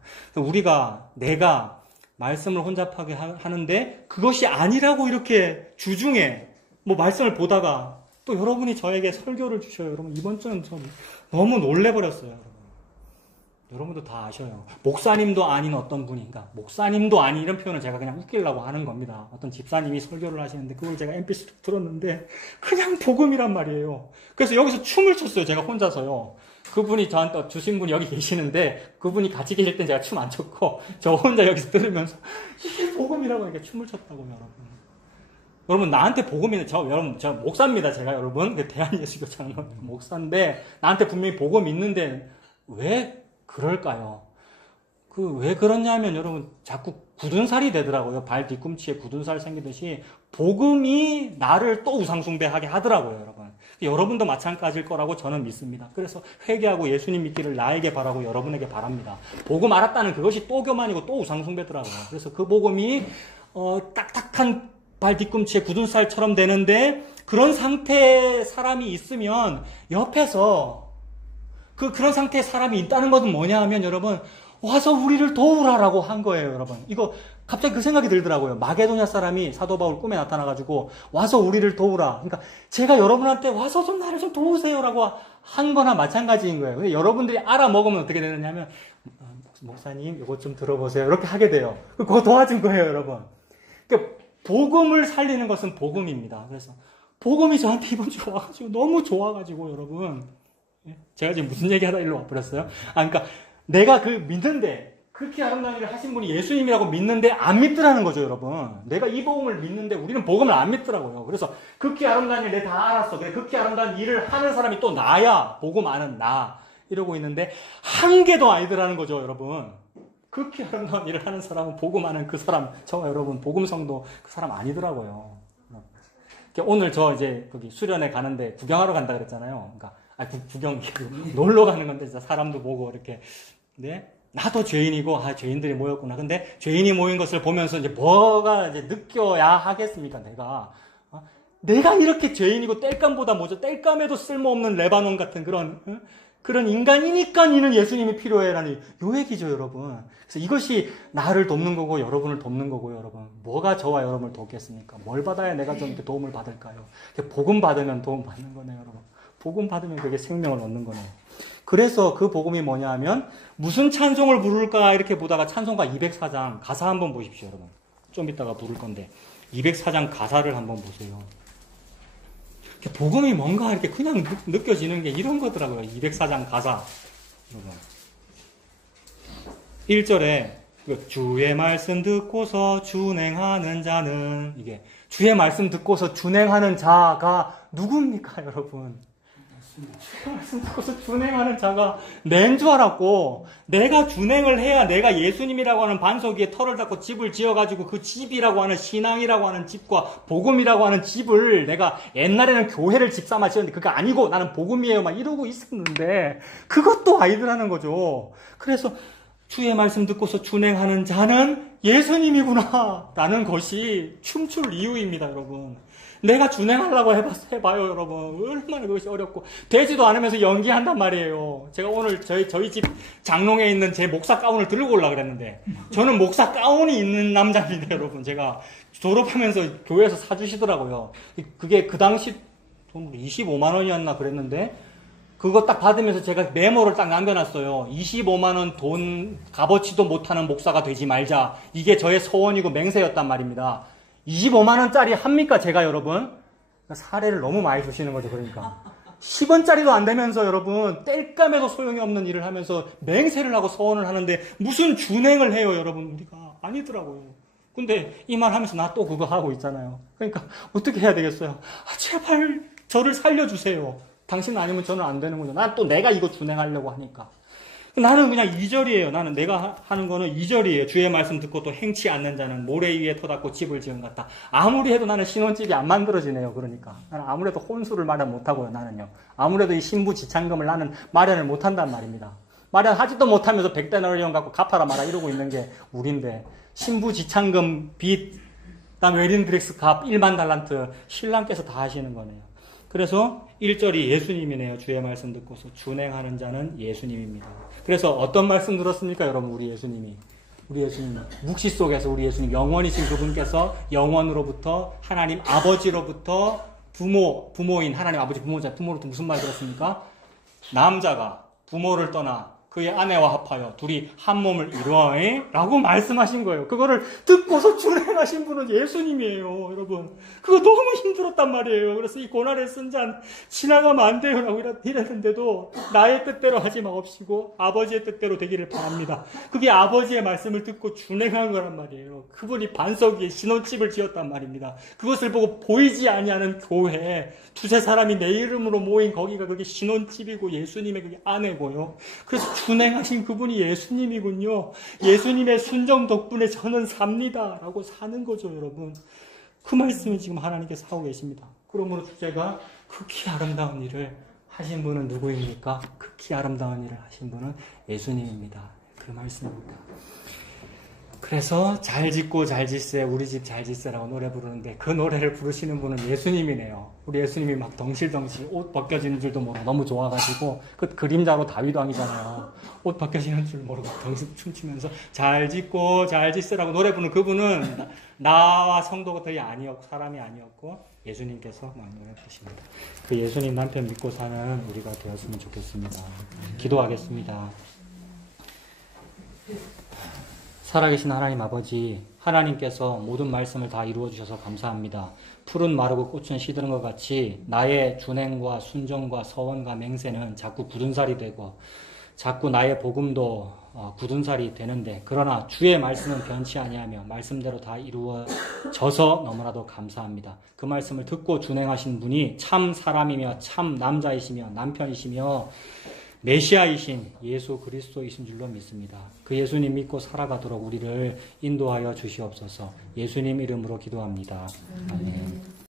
내가 말씀을 혼잡하게 하는데 그것이 아니라고 이렇게 주중에 말씀을 보다가 또 여러분이 저에게 설교를 주셔요. 여러분 이번 주는 좀 너무 놀래버렸어요. 여러분. 여러분도 다 아셔요. 목사님도 아닌 어떤 분이, 그러니까 목사님도 아닌 이런 표현을 제가 그냥 웃기려고 하는 겁니다. 어떤 집사님이 설교를 하시는데 그걸 제가 MP3로 들었는데 그냥 복음이란 말이에요. 그래서 여기서 춤을 췄어요. 제가 혼자서요. 그분이 저한테 주신 분이 여기 계시는데 그분이 같이 계실 땐 제가 춤 안 췄고 저 혼자 여기서 들으면서 이게 복음이라고 하니까 춤을 췄다고요, 여러분. 여러분, 나한테 복음이, 여러분, 저 목사입니다, 제가 여러분. 대한예수교장 목사인데, 나한테 분명히 복음이 있는데, 왜 그럴까요? 왜 그러냐면, 여러분, 자꾸 굳은 살이 되더라고요. 발 뒤꿈치에 굳은 살 생기듯이, 복음이 나를 또 우상숭배하게 하더라고요, 여러분. 여러분도 마찬가지일 거라고 저는 믿습니다. 그래서 회개하고 예수님 믿기를 나에게 바라고 여러분에게 바랍니다. 복음 알았다는 그것이 또 교만이고 또 우상숭배더라고요. 그래서 그 복음이, 딱딱한 발 뒤꿈치에 굳은 쌀처럼 되는데 그런 상태의 사람이 있으면 옆에서 그런 상태의 사람이 있다는 것은 뭐냐 하면 여러분 와서 우리를 도우라라고 한 거예요, 여러분. 이거 갑자기 그 생각이 들더라고요. 마게도냐 사람이 사도 바울 꿈에 나타나가지고 와서 우리를 도우라. 그러니까 제가 여러분한테 와서 좀 나를 좀 도우세요라고 한 거나 마찬가지인 거예요. 근데 여러분들이 알아먹으면 어떻게 되느냐면 목사님 이것 좀 들어보세요. 이렇게 하게 돼요. 그거 도와준 거예요, 여러분. 그러니까 복음을 살리는 것은 복음입니다. 그래서 복음이 저한테 이번 주에 와가지고 너무 좋아가지고 여러분 제가 지금 무슨 얘기하다 일로 와버렸어요? 그러니까 내가 믿는데 그렇게 아름다운 일을 하신 분이 예수님이라고 믿는데 안 믿더라는 거죠, 여러분. 내가 이 복음을 믿는데 우리는 복음을 안 믿더라고요. 그래서 그렇게 아름다운 일 내가 다 알았어. 그래, 그렇게 아름다운 일을 하는 사람이 또 나야. 복음 아는 나. 이러고 있는데 한 개도 아니더라는 거죠, 여러분. 그렇게 아름다운 일을 하는 사람은 복음 아는 그 사람, 저와 여러분 복음 성도 그 사람 아니더라고요. 오늘 저 이제 거기 수련회 가는데 구경하러 간다 그랬잖아요. 그러니까 구경 놀러 가는 건데 진짜 사람도 보고 이렇게. 근데 나도 죄인이고 죄인들이 모였구나. 근데 죄인이 모인 것을 보면서 이제 뭐가 이제 느껴야 하겠습니까? 내가 이렇게 죄인이고 땔감보다 뭐죠? 땔감에도 쓸모없는 레바논 같은 그런 인간이니까 이는 예수님이 필요해라니 요 얘기죠, 여러분. 그래서 이것이 나를 돕는 거고 여러분을 돕는 거고요, 여러분. 뭐가 저와 여러분을 돕겠습니까? 뭘 받아야 내가 좀 이렇게 도움을 받을까요? 복음 받으면 도움 받는 거네요, 여러분. 복음 받으면 그게 생명을 얻는 거네요. 그래서 그 복음이 뭐냐 하면 무슨 찬송을 부를까 이렇게 보다가 찬송가 204장 가사 한번 보십시오, 여러분. 좀 이따가 부를 건데 204장 가사를 한번 보세요. 복음이 뭔가 이렇게 그냥 느껴지는 게 이런 거더라고요. 204장 가사. 1절에 주의 말씀 듣고서 준행하는 자는 이게 주의 말씀 듣고서 준행하는 자가 누굽니까, 여러분? 주의 말씀 듣고서 준행하는 자가 낸 줄 알았고 내가 준행을 해야 내가 예수님이라고 하는 반석 위에 털을 닫고 집을 지어가지고 그 집이라고 하는 신앙이라고 하는 집과 복음이라고 하는 집을 내가 옛날에는 교회를 집 삼아 지었는데 그거 아니고 나는 복음이에요 막 이러고 있었는데 그것도 아니더라는 거죠. 그래서 주의 말씀 듣고서 준행하는 자는 예수님이구나 라는 것이 춤출 이유입니다, 여러분. 내가 준행하려고 해봐요, 여러분. 얼마나 그것이 어렵고. 되지도 않으면서 연기한단 말이에요. 제가 오늘 저희 집 장롱에 있는 제 목사 가운을 들고 오려고 그랬는데, 저는 목사 가운이 있는 남자입니다, 여러분. 제가 졸업하면서 교회에서 사주시더라고요. 그게 그 당시 돈 25만 원이었나 그랬는데, 그거 딱 받으면서 제가 메모를 딱 남겨놨어요. 25만 원 돈 값어치도 못하는 목사가 되지 말자. 이게 저의 소원이고 맹세였단 말입니다. 25만 원짜리 합니까, 제가, 여러분? 사례를 너무 많이 주시는 거죠, 그러니까. 10원짜리도 안 되면서, 여러분, 땔감에도 소용이 없는 일을 하면서 맹세를 하고 소원을 하는데 무슨 준행을 해요, 여러분? 우리가 아니더라고요. 근데 이 말 하면서 나 또 그거 하고 있잖아요. 그러니까 어떻게 해야 되겠어요? 제발 저를 살려주세요. 당신 아니면 저는 안 되는군요. 난 또 내가 이거 준행하려고 하니까. 나는 그냥 2절이에요. 나는 내가 하는 거는 2절이에요. 주의 말씀 듣고 또 행치 않는 자는 모래 위에 터닫고 집을 지은 것 같다. 아무리 해도 나는 신혼집이 안 만들어지네요. 그러니까. 나는 아무래도 혼수를 마련 못하고요. 나는요. 아무래도 이 신부 지참금을 나는 마련을 못한단 말입니다. 마련하지도 못하면서 100데나리온 갖고 갚아라 마라 이러고 있는 게 우린데 신부 지참금 빚, 그다음 웨딩 드레스 값 1만 달란트 신랑께서 다 하시는 거네요. 그래서 1절이 예수님이네요. 주의 말씀 듣고서 준행하는 자는 예수님입니다. 그래서 어떤 말씀 들었습니까, 여러분? 우리 예수님이. 묵시 속에서 우리 예수님, 영원이신 그분께서 영원으로부터 하나님 아버지로부터 부모인 하나님 아버지 부모로부터 무슨 말 들었습니까? 남자가 부모를 떠나 그의 아내와 합하여 둘이 한 몸을 이루어 라고 말씀하신 거예요. 그거를 듣고서 준행하신 분은 예수님이에요. 여러분, 그거 너무 힘들었단 말이에요. 그래서 이 고난의 쓴 잔 지나가면 안 돼요 라고 이랬는데도 나의 뜻대로 하지 마옵시고 아버지의 뜻대로 되기를 바랍니다. 그게 아버지의 말씀을 듣고 준행한 거란 말이에요. 그분이 반석 위에 신혼집을 지었단 말입니다. 그것을 보고 보이지 아니하는 교회, 두세 사람이 내 이름으로 모인 거기가 그게 신혼집이고 예수님의 그게 아내고요. 그래서 준행하신 그분이 예수님이군요. 예수님의 순종 덕분에 저는 삽니다 라고 사는 거죠, 여러분. 그 말씀을 지금 하나님께서 하고 계십니다. 그러므로 주제가 극히 아름다운 일을 하신 분은 누구입니까? 극히 아름다운 일을 하신 분은 예수님입니다. 그 말씀입니다. 그래서 잘 짓고 잘 짓세, 우리 집 잘 짓세라고 노래 부르는데 그 노래를 부르시는 분은 예수님이네요. 우리 예수님이 막 덩실덩실 옷 벗겨지는 줄도 모르고 너무 좋아가지고 그 그림자로 다윗왕이잖아요. 옷 벗겨지는 줄 모르고 덩실 춤추면서 잘 짓고 잘 짓세라고 노래 부르는 그분은 나와 성도들이 아니었고 사람이 아니었고 예수님께서 막 노래 부르십니다. 그 예수님 남편 믿고 사는 우리가 되었으면 좋겠습니다. 기도하겠습니다. 살아계신 하나님 아버지, 하나님께서 모든 말씀을 다 이루어 주셔서 감사합니다. 풀은 마르고 꽃은 시드는 것 같이 나의 준행과 순종과 서원과 맹세는 자꾸 굳은 살이 되고 자꾸 나의 복음도 굳은 살이 되는데 그러나 주의 말씀은 변치 아니하며 말씀대로 다 이루어져서 너무나도 감사합니다. 그 말씀을 듣고 준행하신 분이 참 사람이며 참 남자이시며 남편이시며 메시아이신 예수 그리스도이신 줄로 믿습니다. 그 예수님 믿고 살아가도록 우리를 인도하여 주시옵소서. 예수님 이름으로 기도합니다. 아멘.